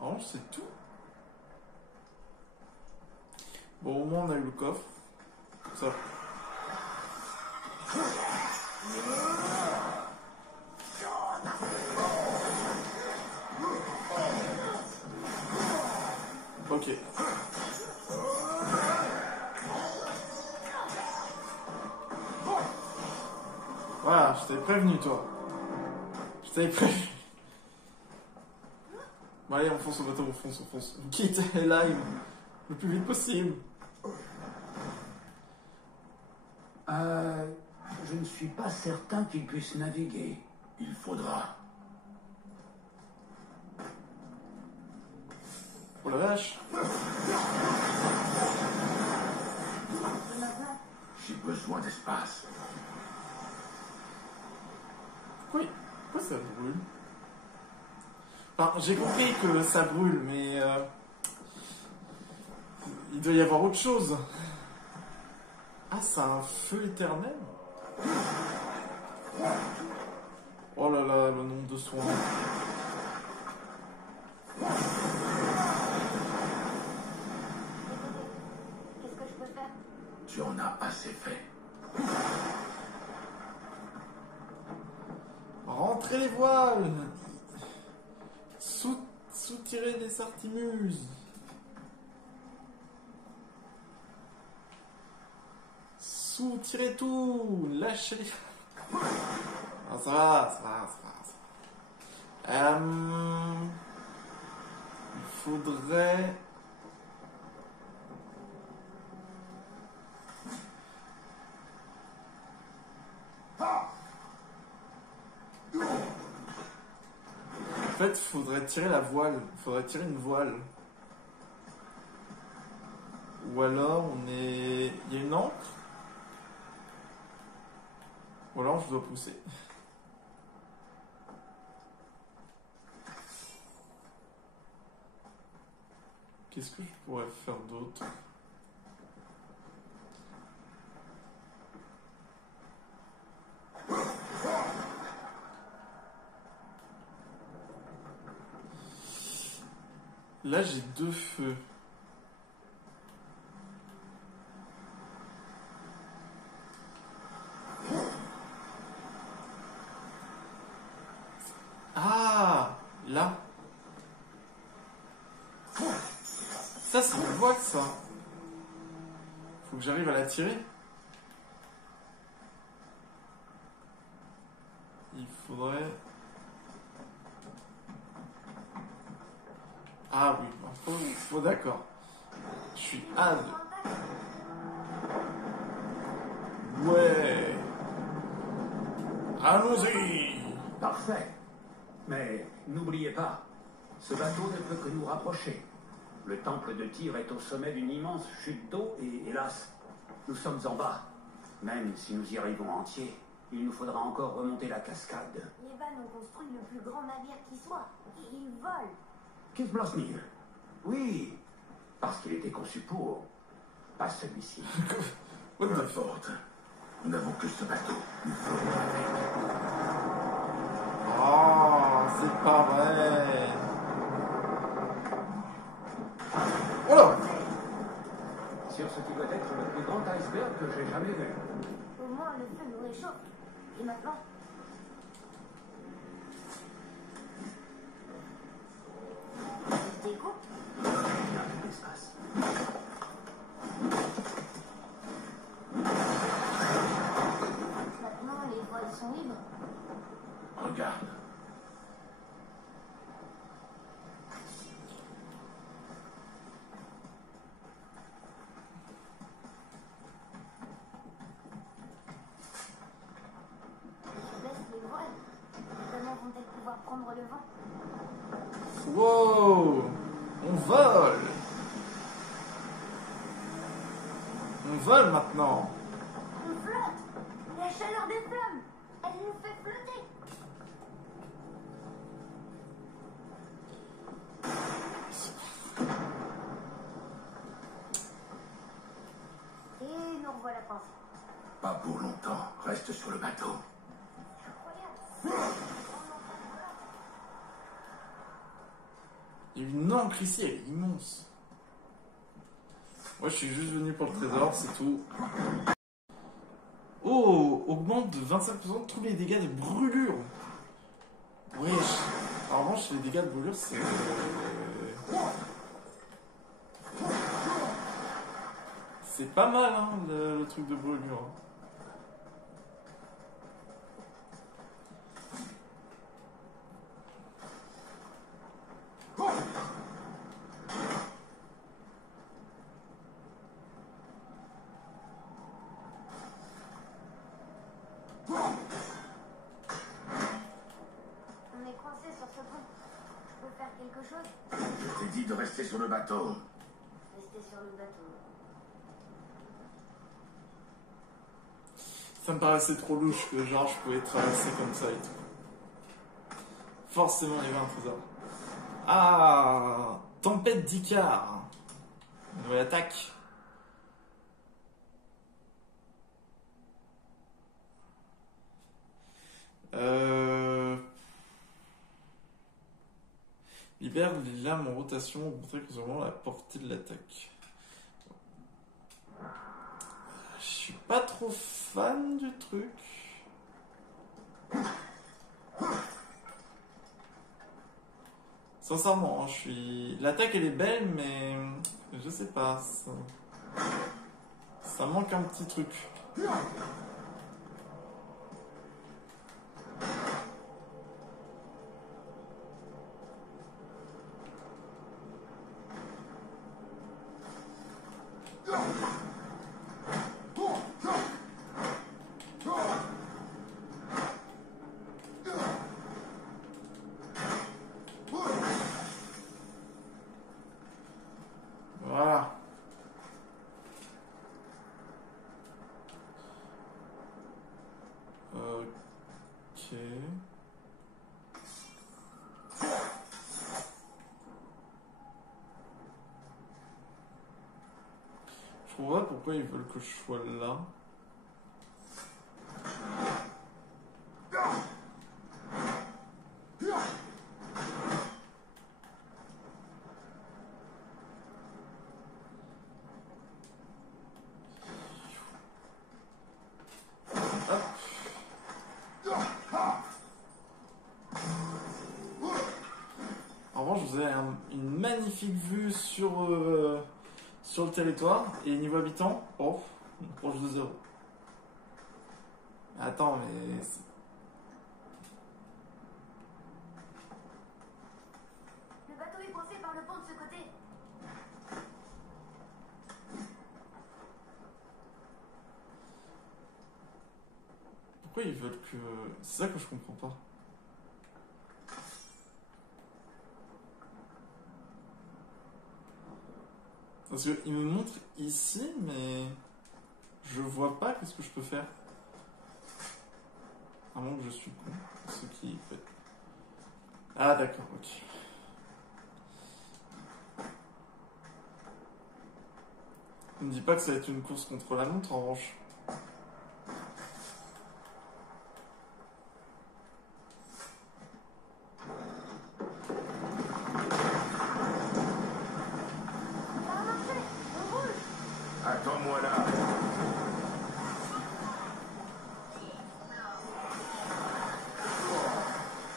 Oh, c'est tout. Bon, au moins on a eu le coffre. Ça. Ok. Voilà, je t'avais prévenu, toi. Je t'avais prévenu. Bon, allez, on fonce au bateau, on fonce. On quitte live le plus vite possible. Je ne suis pas certain qu'il puisse naviguer. Il faudra. Oh la vache. J'ai besoin d'espace. Pourquoi ça brûle? Enfin, j'ai compris que ça brûle, mais il doit y avoir autre chose. Ah, c'est un feu éternel? Oh là là, le nombre de soins. Qu'est-ce que je peux faire? Tu en as assez fait. Rentrez les voiles. Soutirez les artimuses. Soutirez tout. Lâchez les... Ah, ça va. Il faudrait... En fait, il faudrait tirer la voile. Il faudrait tirer une voile. Ou alors, on est... Il y a une ancre. Ou alors, je dois pousser. Qu'est-ce que je pourrais faire d'autre? Là, j'ai 2 feux. Ah, là. Ça, c'est une voile, ça. Faut que j'arrive à la tirer. Il faudrait... Ah oui, faut d'accord. Je suis hâte. Ouais. Allons-y. Parfait. Mais n'oubliez pas, ce bateau ne peut que nous rapprocher. Le temple de Tyr est au sommet d'une immense chute d'eau et, hélas, nous sommes en bas. Même si nous y arrivons entiers, il nous faudra encore remonter la cascade. Les Vannes ont construit le plus grand navire qui soit. Et ils volent. Kisblosnir. Oui, parce qu'il était conçu pour. Pas celui-ci. What Peu the importe. Nous n'avons que ce bateau. Nous ferons avec. Oh, c'est pas vrai. Oh là. Sur ce qui doit être le plus grand iceberg que j'ai jamais vu. Au moins, le feu nous réchauffe. Et maintenant? Je découpe. L'espace. Maintenant, les voiles sont libres. Regarde. Je baisse les voiles. Comment vont-elles pouvoir prendre le vent? Wow. On vole. On vole maintenant. On flotte. La chaleur des flammes. Elle nous fait flotter. Et nous revoilà coincés. Pas pour longtemps. Reste sur le bateau. Incroyable. Il y a une encre ici, elle est immense. Moi, je suis juste venu pour le trésor, c'est tout. Oh, augmente de 25% tous les dégâts de brûlure. Wesh. En revanche, les dégâts de brûlure, c'est... C'est pas mal, hein, le truc de brûlure. de rester sur le bateau. Restez sur le bateau. Ça me paraissait trop louche que genre je pouvais traverser comme ça et tout. Forcément il y avait un trésor. Ah, tempête d'Icar. Nouvelle attaque. Libère les lames en rotation pour montrer que c'est vraiment la portée de l'attaque. Je suis pas trop fan du truc. Sincèrement, je suis. L'attaque elle est belle, mais je sais pas. Ça manque un petit truc. Voilà. Ok. Je comprends pas pourquoi ils veulent que je sois là. Une magnifique vue sur le territoire et niveau habitant, oh, proche de 0. Attends, mais... Le bateau est coincé par le pont de ce côté. Pourquoi ils veulent que... C'est ça que je comprends pas. Parce qu'il me montre ici, mais je vois pas qu'est-ce que je peux faire. À moins que je suis con. Ce qui peut être... Ah d'accord, ok. Ne me dis pas que ça va être une course contre la montre en revanche. Attends-moi là.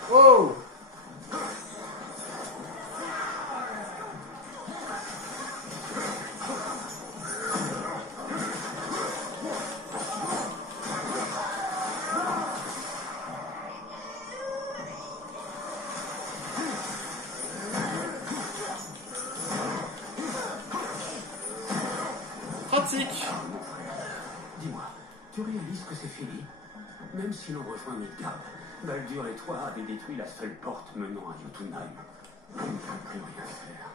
Oh! Pratique. Dis-moi, tu réalises que c'est fini? Même si l'on rejoint Midgard, Baldur et toi avaient détruit la seule porte menant à Jotunheim. On ne peut plus rien faire.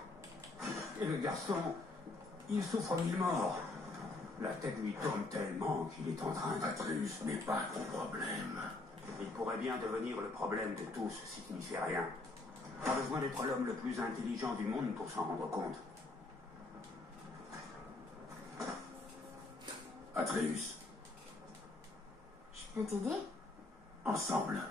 Et le garçon, il souffre 1000 morts. La tête lui tourne tellement qu'il est en train de... Atreus n'est pas ton problème. Il pourrait bien devenir le problème de tous si tu n'y fais rien. Pas besoin d'être l'homme le plus intelligent du monde pour s'en rendre compte. Atreus, Je peux t'aider? ensemble.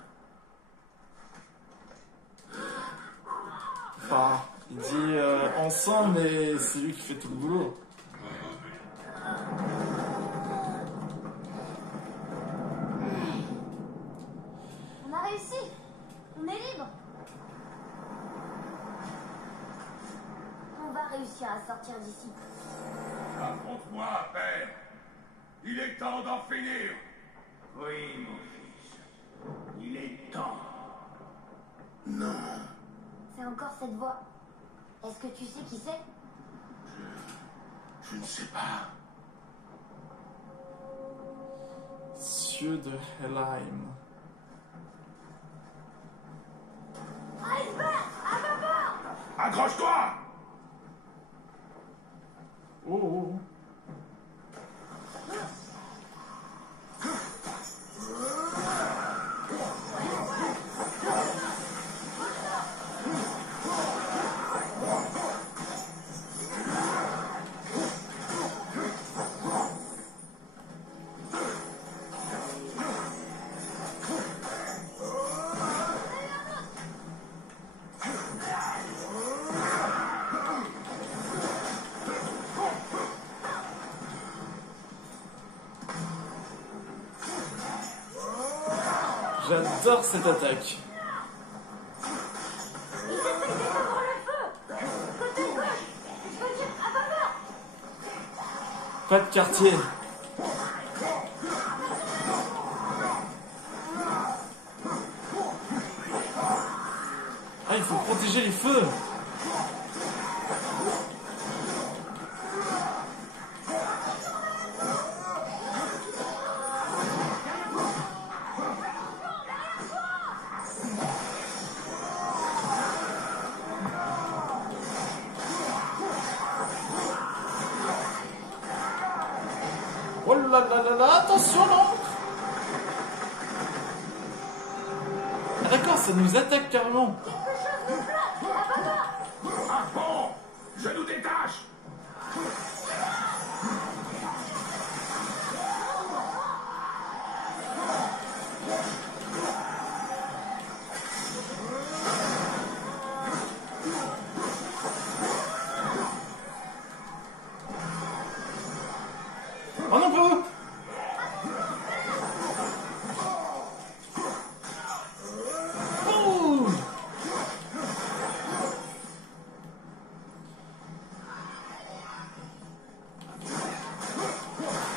Enfin, il dit ensemble, mais c'est lui qui fait tout le boulot. On a réussi! On est libre! On va réussir à sortir d'ici. Affronte-moi, père. Il est temps d'en finir. Oui, mon fils. Il est temps. Non, C'est encore cette voix. Est-ce que tu sais qui c'est? je ne sais pas. Cieux de Helheim. Iceberg! À ma bord! Accroche-toi! J'adore cette attaque. Ils essayent d'éteindre le feu. Côté gauche. Je veux dire, à bavard. Pas de quartier. Ah, il faut protéger les feux. Oh là là là là, attention l'encre. Ah d'accord, ça nous attaque carrément. Quelque chose nous plaque. À bavard. Ah bon? Je nous détache! Oh non, pas eux. Oh.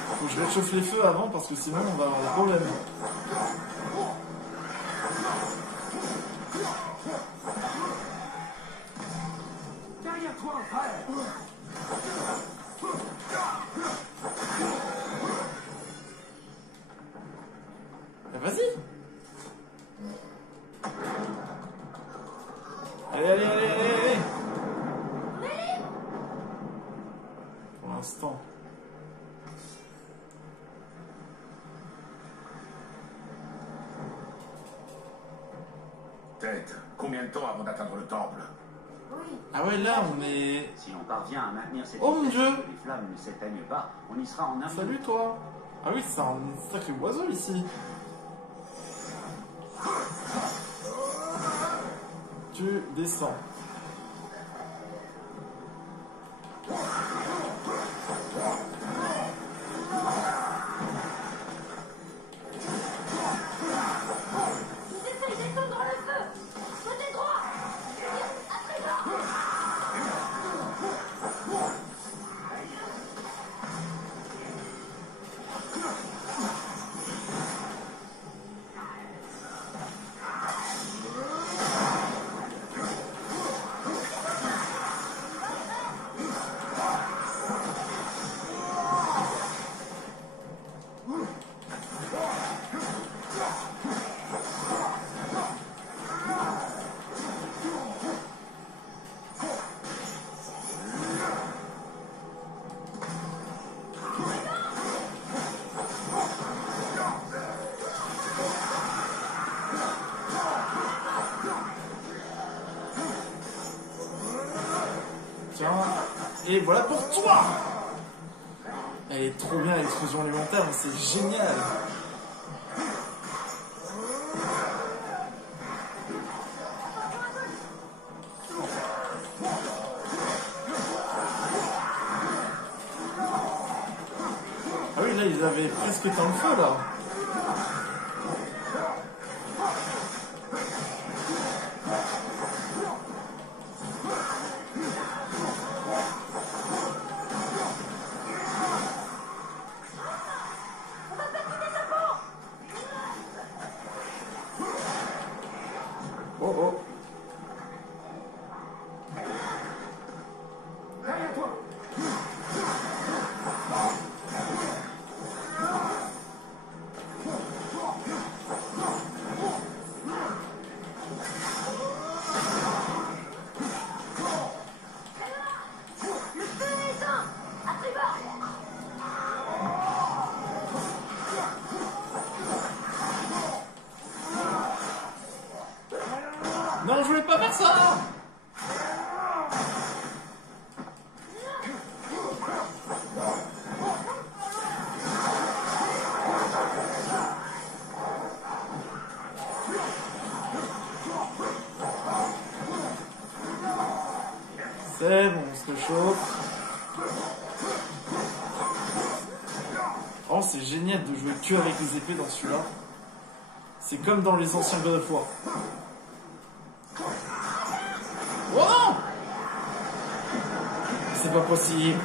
Faut que je réchauffe les feux avant parce que sinon on va avoir des problèmes. Derrière toi, frère! Vas-y. Allez, allez, allez, allez, allez. Pour l'instant. Tête, combien de temps avant d'atteindre le temple? Oui. Ah ouais, là on est... Si l'on parvient à maintenir cette Oh mon vitesse Dieu. et que les flammes ne s'éteignent pas, on y sera en un Salut toi. Ah oui, c'est un sacré oiseau ici. Tu descends. Ils essayent d'éteindre le feu. Côté droit. À présent. Tiens. Et voilà pour toi. Elle est trop bien l'explosion élémentaire, mais c'est génial. Ah oui, là, ils avaient presque éteint le feu, là. Oh oh. Derrière toi! Le feu est éteint. À tribord. Non, je voulais pas faire ça. C'est bon, on se réchauffe. Oh, c'est génial de jouer que avec les épées dans celui-là. C'est comme dans les anciens God of War. Oh non! C'est pas possible.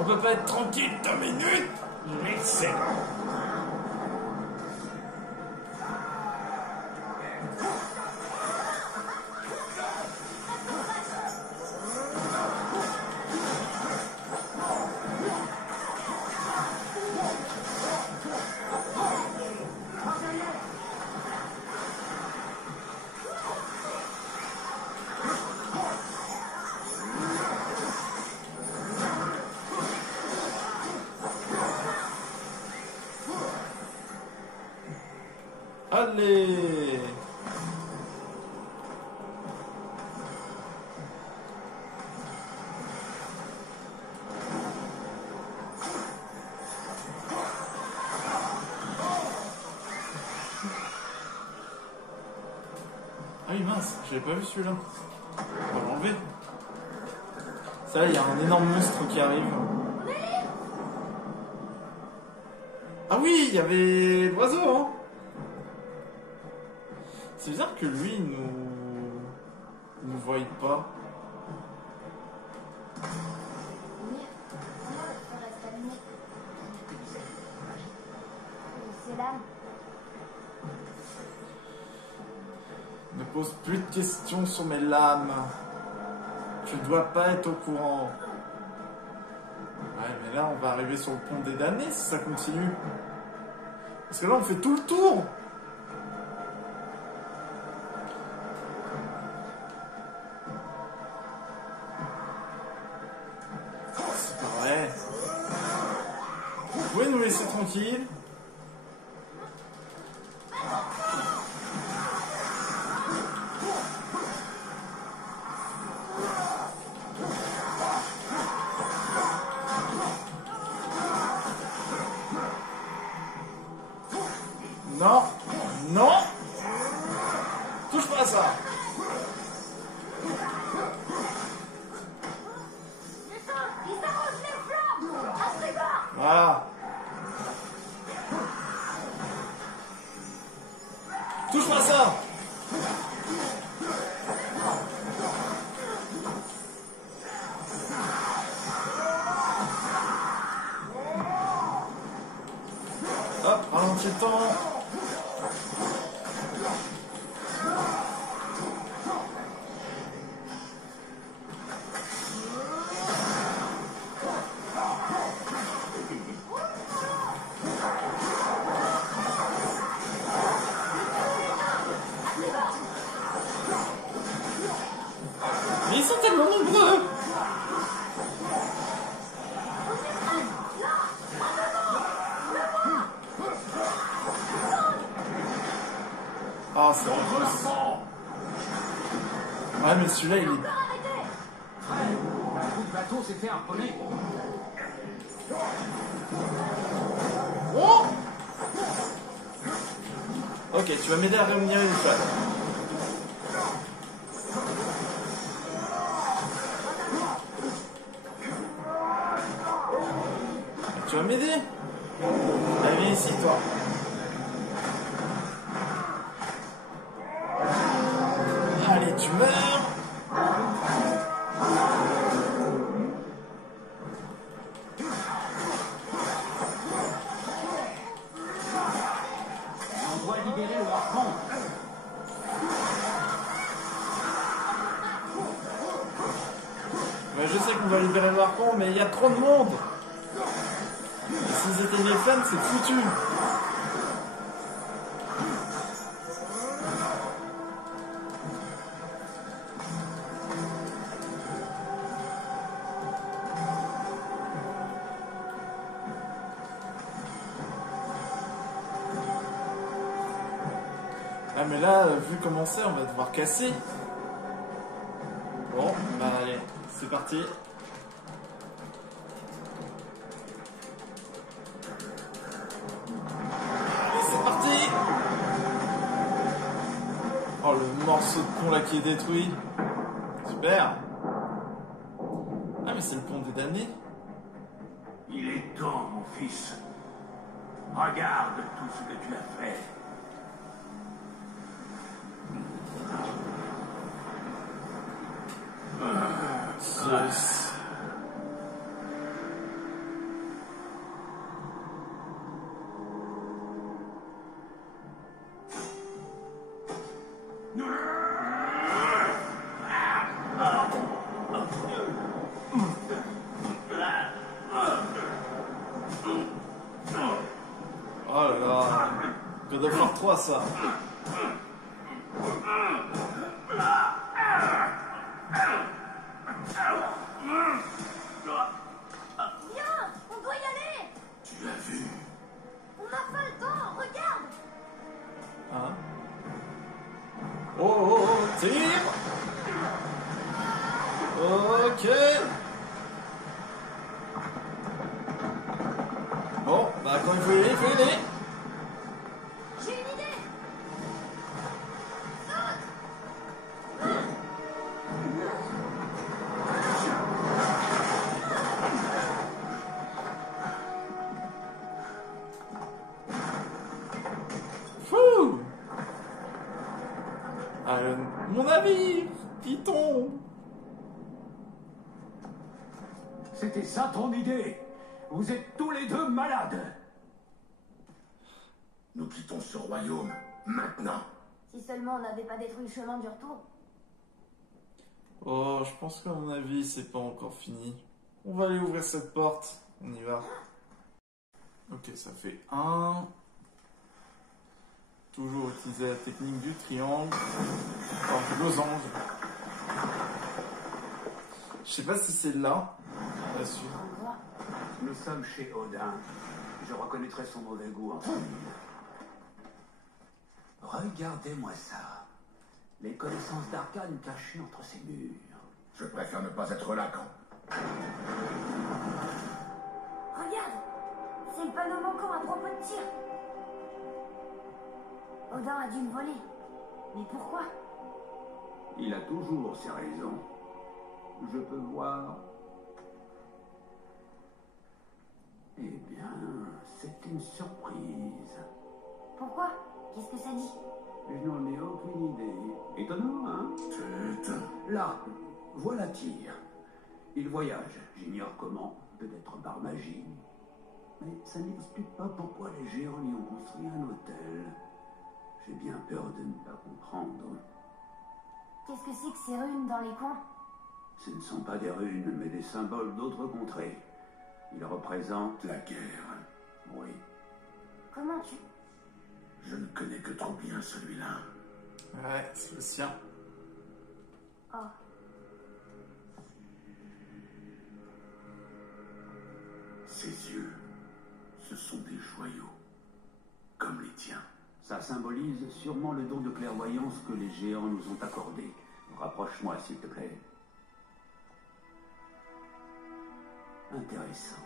On peut pas être tranquille 2 minutes. Excellent. Allez! Ah oui mince, j'avais pas vu celui-là. On va l'enlever. Ça, il y a un énorme monstre qui arrive. Ah oui, il y avait l'oiseau, hein. C'est bizarre que lui, il nous voie pas. C'est là. Ne pose plus de questions sur mes lames. Tu dois pas être au courant. Ouais, mais là, on va arriver sur le pont des damnés si ça continue. Parce que là, on fait tout le tour. C'est pas vrai. Vous pouvez nous laisser tranquilles. Non, non, touche pas à ça. Il s'arrange les flammes. À ce gars. Voilà. Touche pas à ça. Hop, ralentis le temps. Mais ils sont tellement nombreux. Ah, c'est horrible. Ouais, mais celui-là, il est... Un coup de bateau s'est fait harponner. Oh! Ok, tu vas m'aider à réunir les flammes. Tu vas m'aider? Allez, viens ici, toi. Allez, tu meurs. On doit libérer le harpon. Ouais, je sais qu'on va libérer le harpon, mais il y a trop de monde. S'ils étaient les flammes, c'est foutu. Ah mais là, vu comment c'est, on va devoir casser. Bon, bah allez, c'est parti. Allez, c'est parti. Oh, le morceau de pont là qui est détruit. Super. Ah mais c'est le pont des damnés. Il est temps, mon fils. Regarde tout ce que tu as fait. Yes. Oh là là, God of War 3 ça. Viens, on doit y aller. Tu as vu? On n'a pas le temps, regarde. Hein? Oh, oh, oh, tire. Ok. Bon, bah quand il faut y aller, il faut y aller. J'ai une idée. Fou. Mon navire qui tombe. C'était ça ton idée. Vous êtes tous les deux malades. Nous quittons ce royaume, maintenant. Si seulement on n'avait pas détruit le chemin du retour. Oh, je pense qu'à mon avis, c'est pas encore fini. On va aller ouvrir cette porte. On y va. Ok, ça fait 1. Toujours utiliser la technique du triangle. Enfin, du losange. Je sais pas si c'est là. Pas sûr. Nous sommes chez Odin. Je reconnaîtrai son mauvais goût entre mille. Regardez-moi ça. Les connaissances d'arcane cachées entre ces murs. Je préfère ne pas être là quand. Regarde, c'est le panneau manquant à propos de tir. Odin a dû le voler. Mais pourquoi? Il a toujours ses raisons. Je peux voir. Eh bien, c'est une surprise. Pourquoi? Qu'est-ce que ça dit? Je n'en ai aucune idée. Étonnant, hein? Putain. Là, voilà Tyr. Il voyage, j'ignore comment, peut-être par magie. Mais ça n'explique pas pourquoi les géants lui ont construit un hôtel. J'ai bien peur de ne pas comprendre. Qu'est-ce que c'est que ces runes dans les coins? Ce ne sont pas des runes, mais des symboles d'autres contrées. Ils représentent La guerre. Oui. Comment tu... Je ne connais que trop bien celui-là. Ouais, c'est le sien. Oh. Ses yeux, ce sont des joyaux. Comme les tiens. Ça symbolise sûrement le don de clairvoyance que les géants nous ont accordé. Rapproche-moi, s'il te plaît. Intéressant.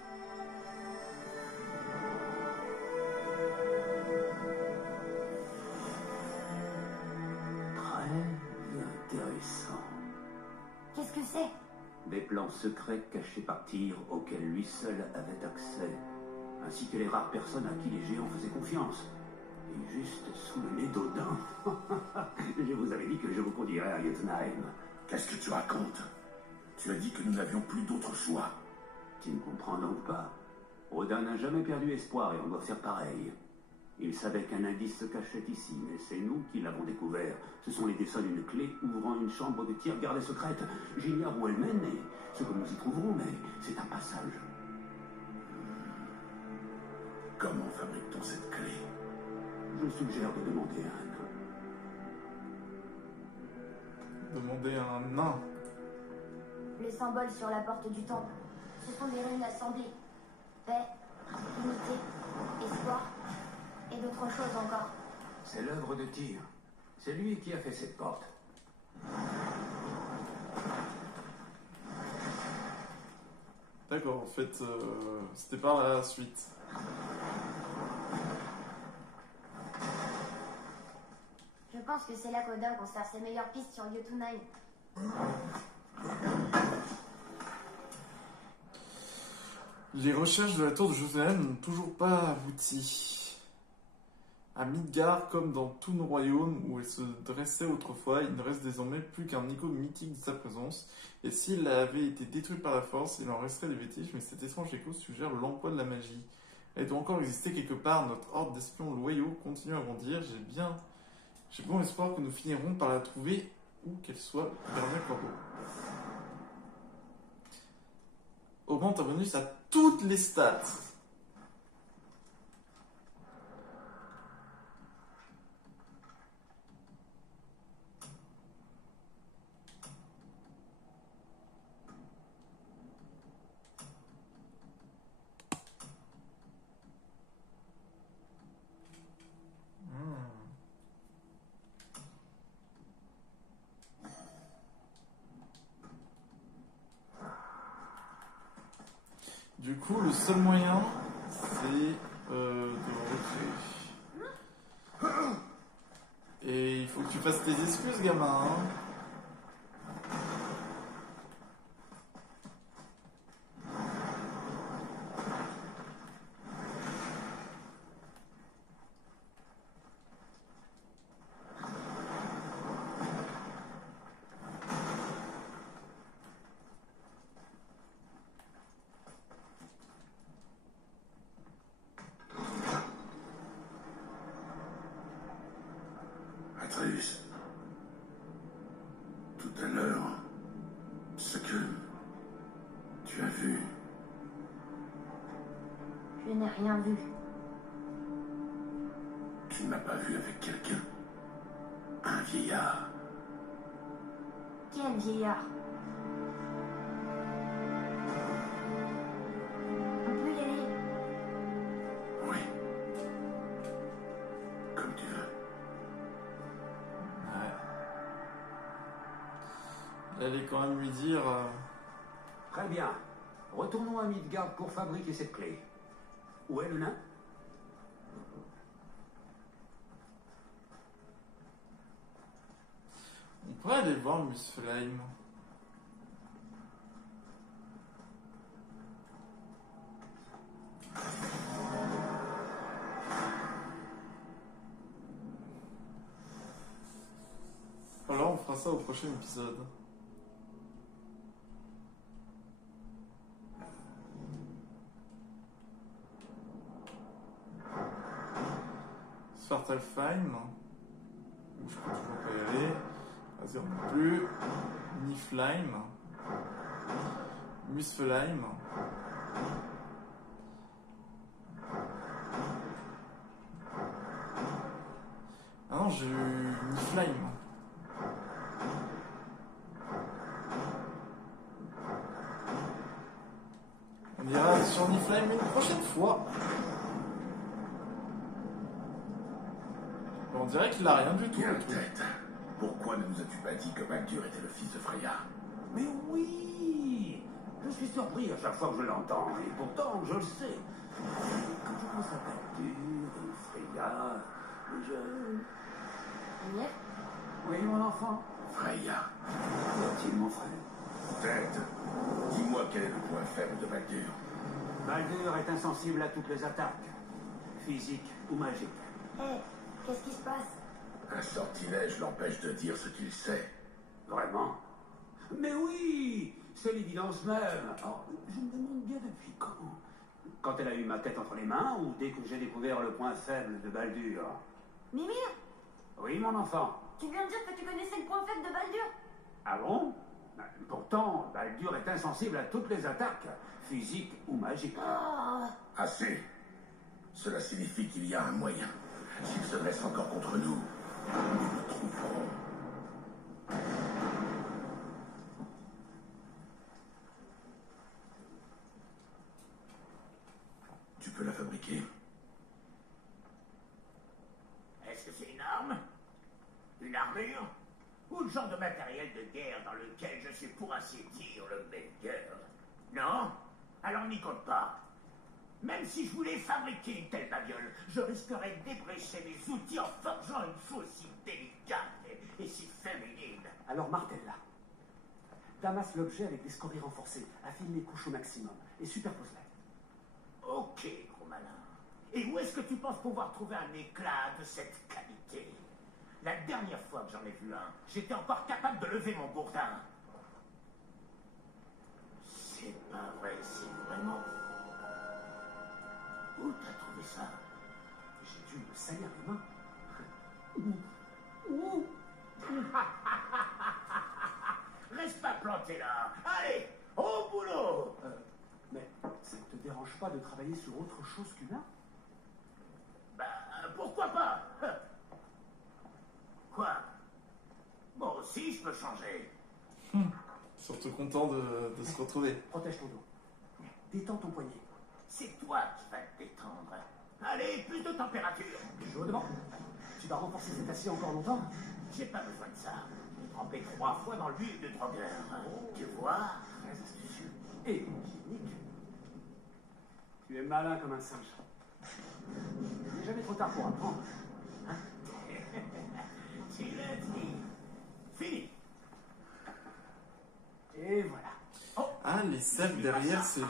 Très intéressant. Qu'est-ce que c'est? Des plans secrets cachés par Tyr auxquels lui seul avait accès, ainsi que les rares personnes à qui les géants faisaient confiance. Et juste sous le nez d'Odin. Je vous avais dit que je vous conduirais à Jotunheim. Qu'est-ce que tu racontes? Tu as dit que nous n'avions plus d'autre choix. Tu ne comprends donc pas. Odin n'a jamais perdu espoir et on doit faire pareil. Il savait qu'un indice se cachait ici, mais c'est nous qui l'avons découvert. Ce sont les dessins d'une clé ouvrant une chambre de tir gardée secrète. J'ignore où elle mène et ce que nous y trouverons, mais c'est un passage. Comment fabrique-t-on cette clé? Je suggère de demander à un nain. Demander à un nain. Les symboles sur la porte du temple. Ce sont des runes assemblées. Paix, unité, espoir et d'autres choses encore. C'est l'œuvre de Tyr. C'est lui qui a fait cette porte. D'accord, en fait, c'était par la suite. Je pense que c'est là qu'Odin conserve ses meilleures pistes sur Jotunheim. Les recherches de la tour de Jérusalem n'ont toujours pas abouti. À Midgard, comme dans tous nos royaumes où elle se dressait autrefois, il ne reste désormais plus qu'un écho mythique de sa présence. Et s'il avait été détruit par la force, il en resterait des vestiges, mais cet étrange écho suggère l'emploi de la magie. Elle doit encore exister quelque part, notre horde d'espions loyaux continue à grandir. J'ai bon espoir que nous finirons par la trouver, où qu'elle soit, dernier corbeau. Augmente un bonus à toutes les stats. Du coup, le seul moyen, c'est de recréer. Et il faut que tu fasses tes excuses, gamin. Hein. Atreus, tout à l'heure, ce que tu as vu, Je n'ai rien vu. tu ne m'as pas vu avec quelqu'un. Un vieillard. Quel vieillard? On peut y aller. Oui. Comme tu veux. Ouais. Il allait quand même lui dire... Très bien. Retournons à Midgard pour fabriquer cette clé. Où est le nain? On pourrait aller voir Muspelheim. Alors on fera ça au prochain épisode. Svartalfheim, où je peux toujours pas y aller. Azir non plus. Niflheim. Muspelheim. Ah non, j'ai eu Niflheim. On ira sur Niflheim une prochaine fois. On dirait qu'il a rien du tout. Bien Le truc. tête. Pourquoi ne nous as-tu pas dit que Baldur était le fils de Freya? Mais oui! Je suis surpris à chaque fois que je l'entends, et pourtant je le sais. Quand je pense à Baldur et Freya, On y est? Oui, mon enfant? Freya. Où est-il, mon frère? Tête. Dis-moi quel est le point faible de Baldur. Baldur est insensible à toutes les attaques, physiques ou magiques. Hé, qu'est-ce qui se passe? Un sortilège l'empêche de dire ce qu'il sait. Vraiment? Mais oui! C'est l'évidence même. Oh, je me demande bien depuis quand. Quand elle a eu ma tête entre les mains ou dès que j'ai découvert le point faible de Baldur? Mimir, Oui, mon enfant. tu viens de dire que tu connaissais le point faible de Baldur? Ah bon? Pourtant, Baldur est insensible à toutes les attaques, physiques ou magiques. Oh, Assez. Cela signifie qu'il y a un moyen. S'il se dresse encore contre nous, nous le trouverons. Tu peux la fabriquer. Est-ce que c'est une arme? Une armure? Ou le genre de matériel de guerre dans lequel je suis pour ainsi dire le meilleur? Non? Alors n'y compte pas. Même si je voulais fabriquer une telle babiole, je risquerais de débrécher mes outils en forgeant une chose si délicate et si féminine. Alors martèle-la. Damasse l'objet avec des scories renforcées, affine les couches au maximum et superpose-la. Et où est-ce que tu penses pouvoir trouver un éclat de cette qualité? La dernière fois que j'en ai vu un, j'étais encore capable de lever mon gourdin. C'est pas vrai, c'est vraiment... Où t'as trouvé ça? J'ai dû me salir les mains. Où? Reste pas planté là. Allez, au boulot. Mais ça ne te dérange pas de travailler sur autre chose qu'humain? Bah, pourquoi pas? Quoi? Moi aussi, je peux changer. Surtout content de se retrouver. Protège ton dos. Détends ton poignet. C'est toi qui vas te détendre. Allez, plus de température. Chaudement. Tu vas renforcer cet acier encore longtemps? J'ai pas besoin de ça. J'ai trempé 3 fois dans l'huile de drogueur. Tu vois? Très astucieux. Et hygiénique. Tu es malin comme un singe. Il n'est jamais trop tard pour apprendre. Hein? Tu l'as dit. Fini. Et voilà. Ah, les cercles derrière, c'est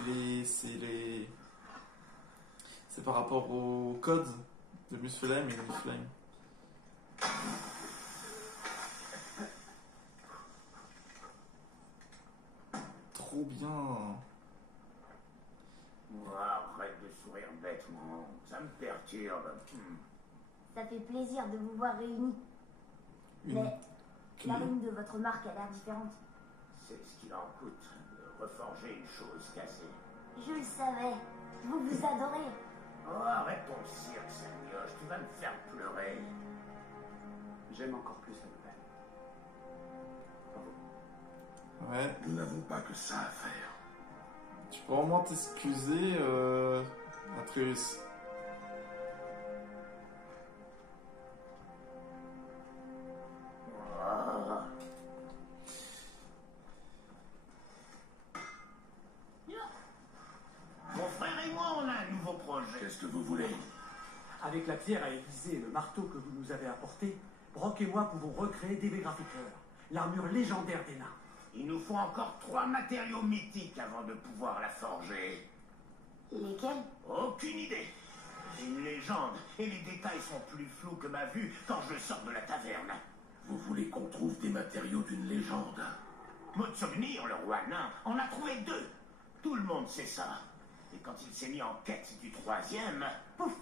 par rapport au code de Muspelheim et Niflheim. Trop bien. Arrête de sourire bêtement. Ça me perturbe. Ça fait plaisir de vous voir réunis. Mais la rune de votre marque a l'air différente. C'est ce qu'il en coûte de reforger une chose cassée. Je le savais. Vous vous adorez. Oh, arrête ton cirque, Samioche. Tu vas me faire pleurer. J'aime encore plus la nouvelle. Bravo. Ouais. Nous n'avons pas que ça à faire. Tu peux vraiment t'excuser, Atreus. Mon frère et moi, on a un nouveau projet. Qu'est-ce que vous voulez? Avec la pierre à aiguiser et le marteau que vous nous avez apporté, Brock et moi pouvons recréer DB Graphiqueur, l'armure légendaire des nains. Il nous faut encore 3 matériaux mythiques avant de pouvoir la forger. Lesquels? Aucune idée. C'est une légende, et les détails sont plus flous que ma vue quand je sors de la taverne. Vous voulez qu'on trouve des matériaux d'une légende? Motsognir, le roi nain, en a trouvé 2. Tout le monde sait ça. Et quand il s'est mis en quête du 3e... Pouf!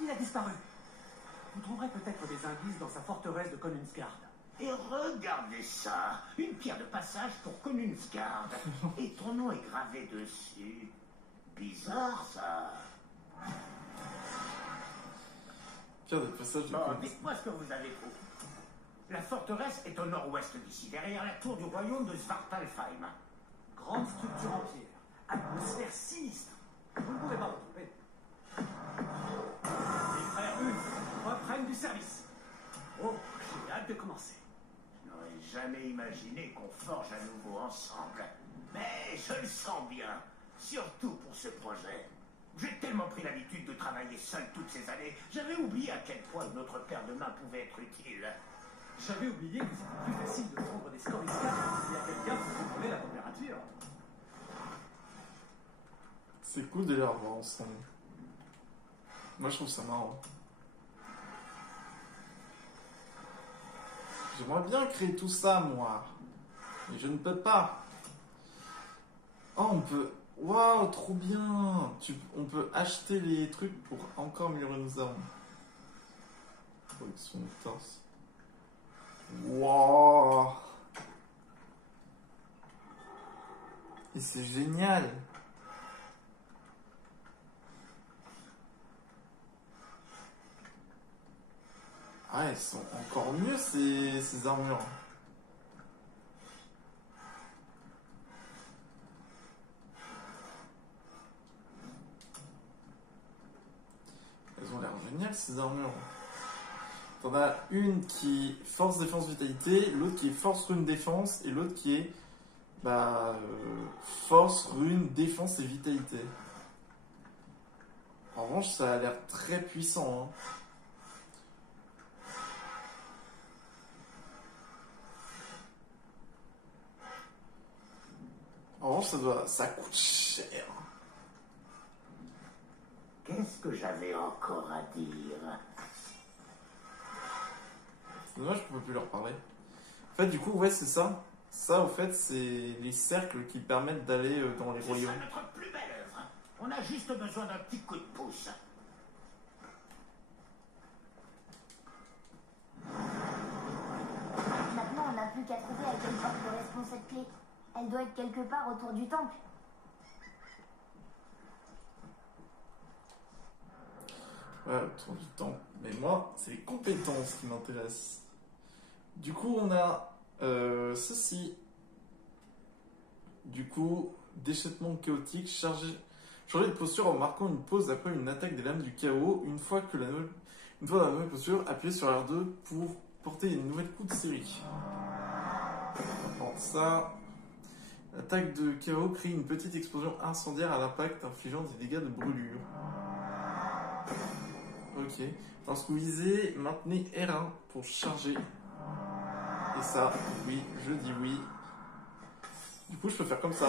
Il a disparu. Vous trouverez peut-être des indices dans sa forteresse de Konungsgard. Et regardez ça, une pierre de passage pour Konungsgard. Et ton nom est gravé dessus. Bizarre, ça. Pierre de passage de Bon, Kongs. dites-moi ce que vous avez trouvé. La forteresse est au nord-ouest d'ici, derrière la tour du royaume de Svartalfheim. Grande structure en pierre. Atmosphère sinistre. Vous ne pouvez pas vous tromper. Les frères Ulf reprennent du service. Oh, j'ai hâte de commencer. Je n'aurais jamais imaginé qu'on forge à nouveau ensemble. Mais je le sens bien, surtout pour ce projet. J'ai tellement pris l'habitude de travailler seul toutes ces années, j'avais oublié à quel point notre paire de mains pouvait être utile. J'avais oublié que c'était plus facile de prendre des scoristas et à quelqu'un pour contrôler la température. C'est cool de les revoir ensemble. Moi, je trouve ça marrant. J'aimerais bien créer tout ça, moi. Mais je ne peux pas. Oh, on peut... Waouh, trop bien. On peut acheter les trucs pour encore améliorer nos armes. Production de torse. Waouh. Et c'est génial. Ah, elles sont encore mieux, ces armures. Elles ont l'air géniales, ces armures. T'en as une qui est force, défense, vitalité, l'autre qui est force, rune, défense, et l'autre qui est force, rune, défense et vitalité. En revanche, ça a l'air très puissant, hein. En revanche, ça coûte cher. Qu'est-ce Qu'est-ce que j'avais encore à dire? C'est dommage qu'on ne peut plus leur parler. En fait, du coup, ouais, c'est ça. Ça, au fait, c'est les cercles qui permettent d'aller dans les C'est royaumes. ça notre plus belle œuvre. On a juste besoin d'un petit coup de pouce. Maintenant, on n'a plus qu'à trouver à quelle porte correspond cette clé. Elle doit être quelque part autour du temple. Ouais, autour du temps. Mais moi, c'est les compétences qui m'intéressent. Du coup, on a ceci. Du coup, déchettement chaotique, changer de posture en marquant une pause après une attaque des lames du chaos. Une fois dans la nouvelle posture, appuyez sur R2 pour porter une nouvelle coup de série. Alors ça, l'attaque de chaos crée une petite explosion incendiaire à l'impact, infligeant des dégâts de brûlure. Ok. Lorsque vous visez, maintenez R1 pour charger. Et ça, oui, je dis oui. Du coup, je peux faire comme ça.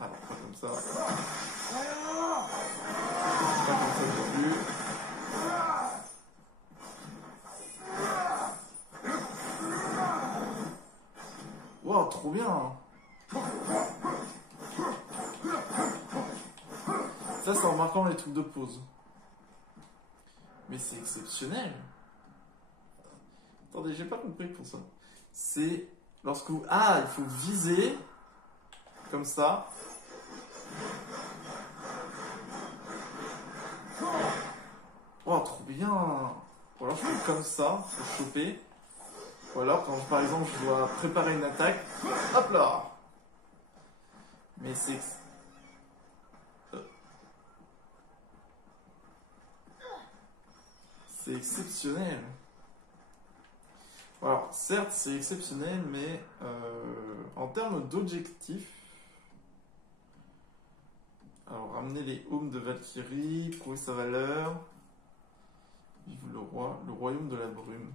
Alors, pas comme ça. Pas comme ça non plus. Wow, trop bien! Ça, c'est en marquant les trucs de pause. Mais c'est exceptionnel. Attendez, j'ai pas compris pour ça. C'est lorsque vous... Ah, il faut viser. Comme ça. Oh, trop bien. Ou alors je fais comme ça, pour choper. Ou alors quand, par exemple, je dois préparer une attaque. Hop là. Mais c'est... C'est exceptionnel. Alors, certes, c'est exceptionnel, mais en termes d'objectifs, alors ramener les Haumes de Valkyrie, prouver sa valeur, vive le roi, le royaume de la brume.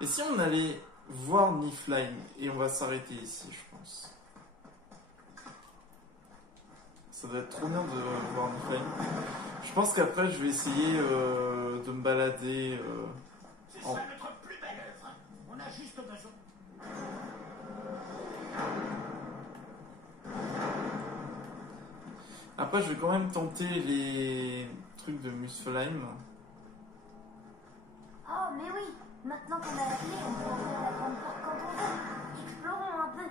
Et si on allait voir Niflheim, et on va s'arrêter ici, je pense. Ça doit être trop bien de voir Niflheim. Je pense qu'après, je vais essayer de me balader. C'est ça notre plus belle œuvre. On a juste besoin. Après, je vais quand même tenter les trucs de Muspelheim. Oh, mais oui! Maintenant qu'on a la clé, on peut ouvrir la grande porte quand on veut. Explorons un peu.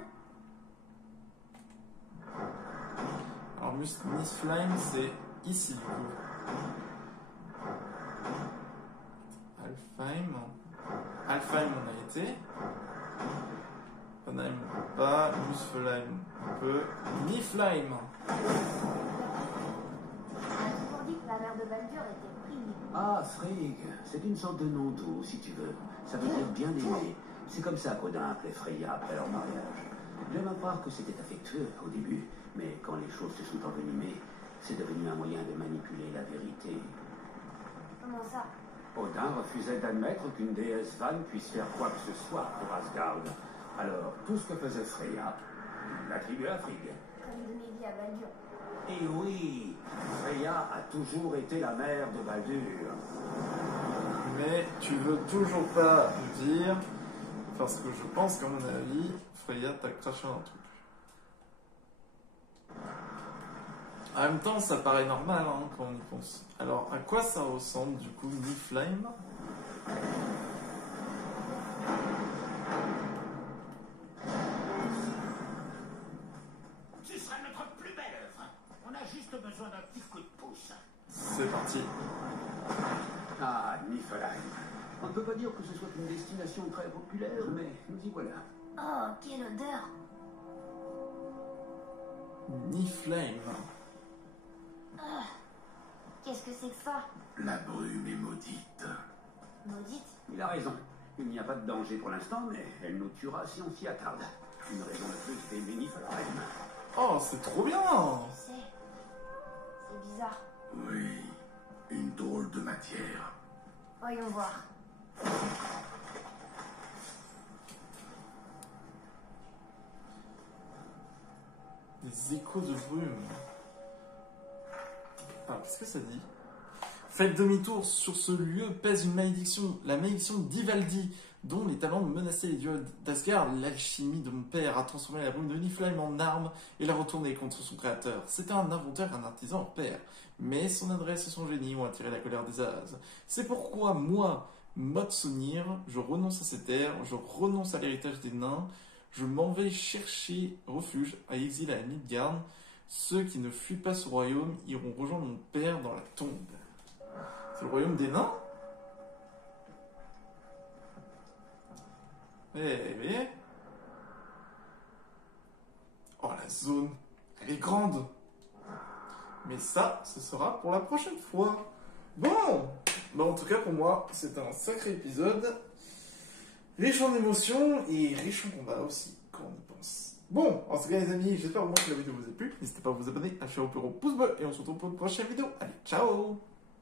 Alors, Muspelheim, c'est ici, du coup. Alfheim. Alfheim, on a été. Panheim, on peut pas. Muspelheim, on peut. Niflheim. On a toujours dit que la mère de Baldur était Frigg. Ah, Frigg, c'est une sorte de nom doux, si tu veux. Ça veut dire bien aimé. C'est comme ça qu'Odin appelait Freya après leur mariage. J'aime à croire que c'était affectueux au début, mais quand les choses se sont envenimées, c'est devenu un moyen de manipuler la vérité. Comment ça? Odin refusait d'admettre qu'une déesse vanne puisse faire quoi que ce soit pour Asgard. Alors, tout ce que faisait Freya, il l'attribuait à Frigg. Comme donner vie à Baldur. Et oui, Freya a toujours été la mère de Baldur. Mais tu veux toujours pas me dire, parce que je pense qu'à mon avis, Freya t'a craché un truc. En même temps, ça paraît normal hein, quand on y pense. Alors, à quoi ça ressemble du coup Niflheim? Ce sera notre plus belle œuvre. On a juste besoin d'un petit coup de pouce. C'est parti. Ah, Niflheim. On ne peut pas dire que ce soit une destination très populaire, mais nous y voilà. Oh, quelle odeur! Niflheim. Ah, qu'est-ce que c'est que ça? La brume est maudite. Maudite? Il a raison. Il n'y a pas de danger pour l'instant, mais elle nous tuera si on s'y attarde. Une raison de plus d'aimer Niflheim. Oh, c'est trop bien. C'est bizarre. Oui, une drôle de matière. Voyons voir. Des échos de brume. Ah, qu'est-ce que ça dit? Faites demi-tour, sur ce lieu pèse une malédiction, la malédiction d'Ivaldi, dont les talents menaçaient les dieux d'Asgard. L'alchimie de mon père a transformé la brume de Niflheim en arme et l'a retournée contre son créateur. C'était un inventeur et un artisan en pair, mais son adresse et son génie ont attiré la colère des As. C'est pourquoi moi, Modsonir, je renonce à ces terres, je renonce à l'héritage des nains, je m'en vais chercher refuge à exil à Midgard. Ceux qui ne fuient pas ce royaume iront rejoindre mon père dans la tombe. C'est le royaume des nains? Eh. Oh, la zone, elle est grande. Mais ça, ce sera pour la prochaine fois. Bon, en tout cas pour moi, c'est un sacré épisode. Riche en émotions et riche en combats aussi, quand on y pense. Bon, en tout cas les amis, j'espère au moins que la vidéo vous a plu. N'hésitez pas à vous abonner, à lâcher un pouce bleu et on se retrouve pour une prochaine vidéo. Allez, ciao!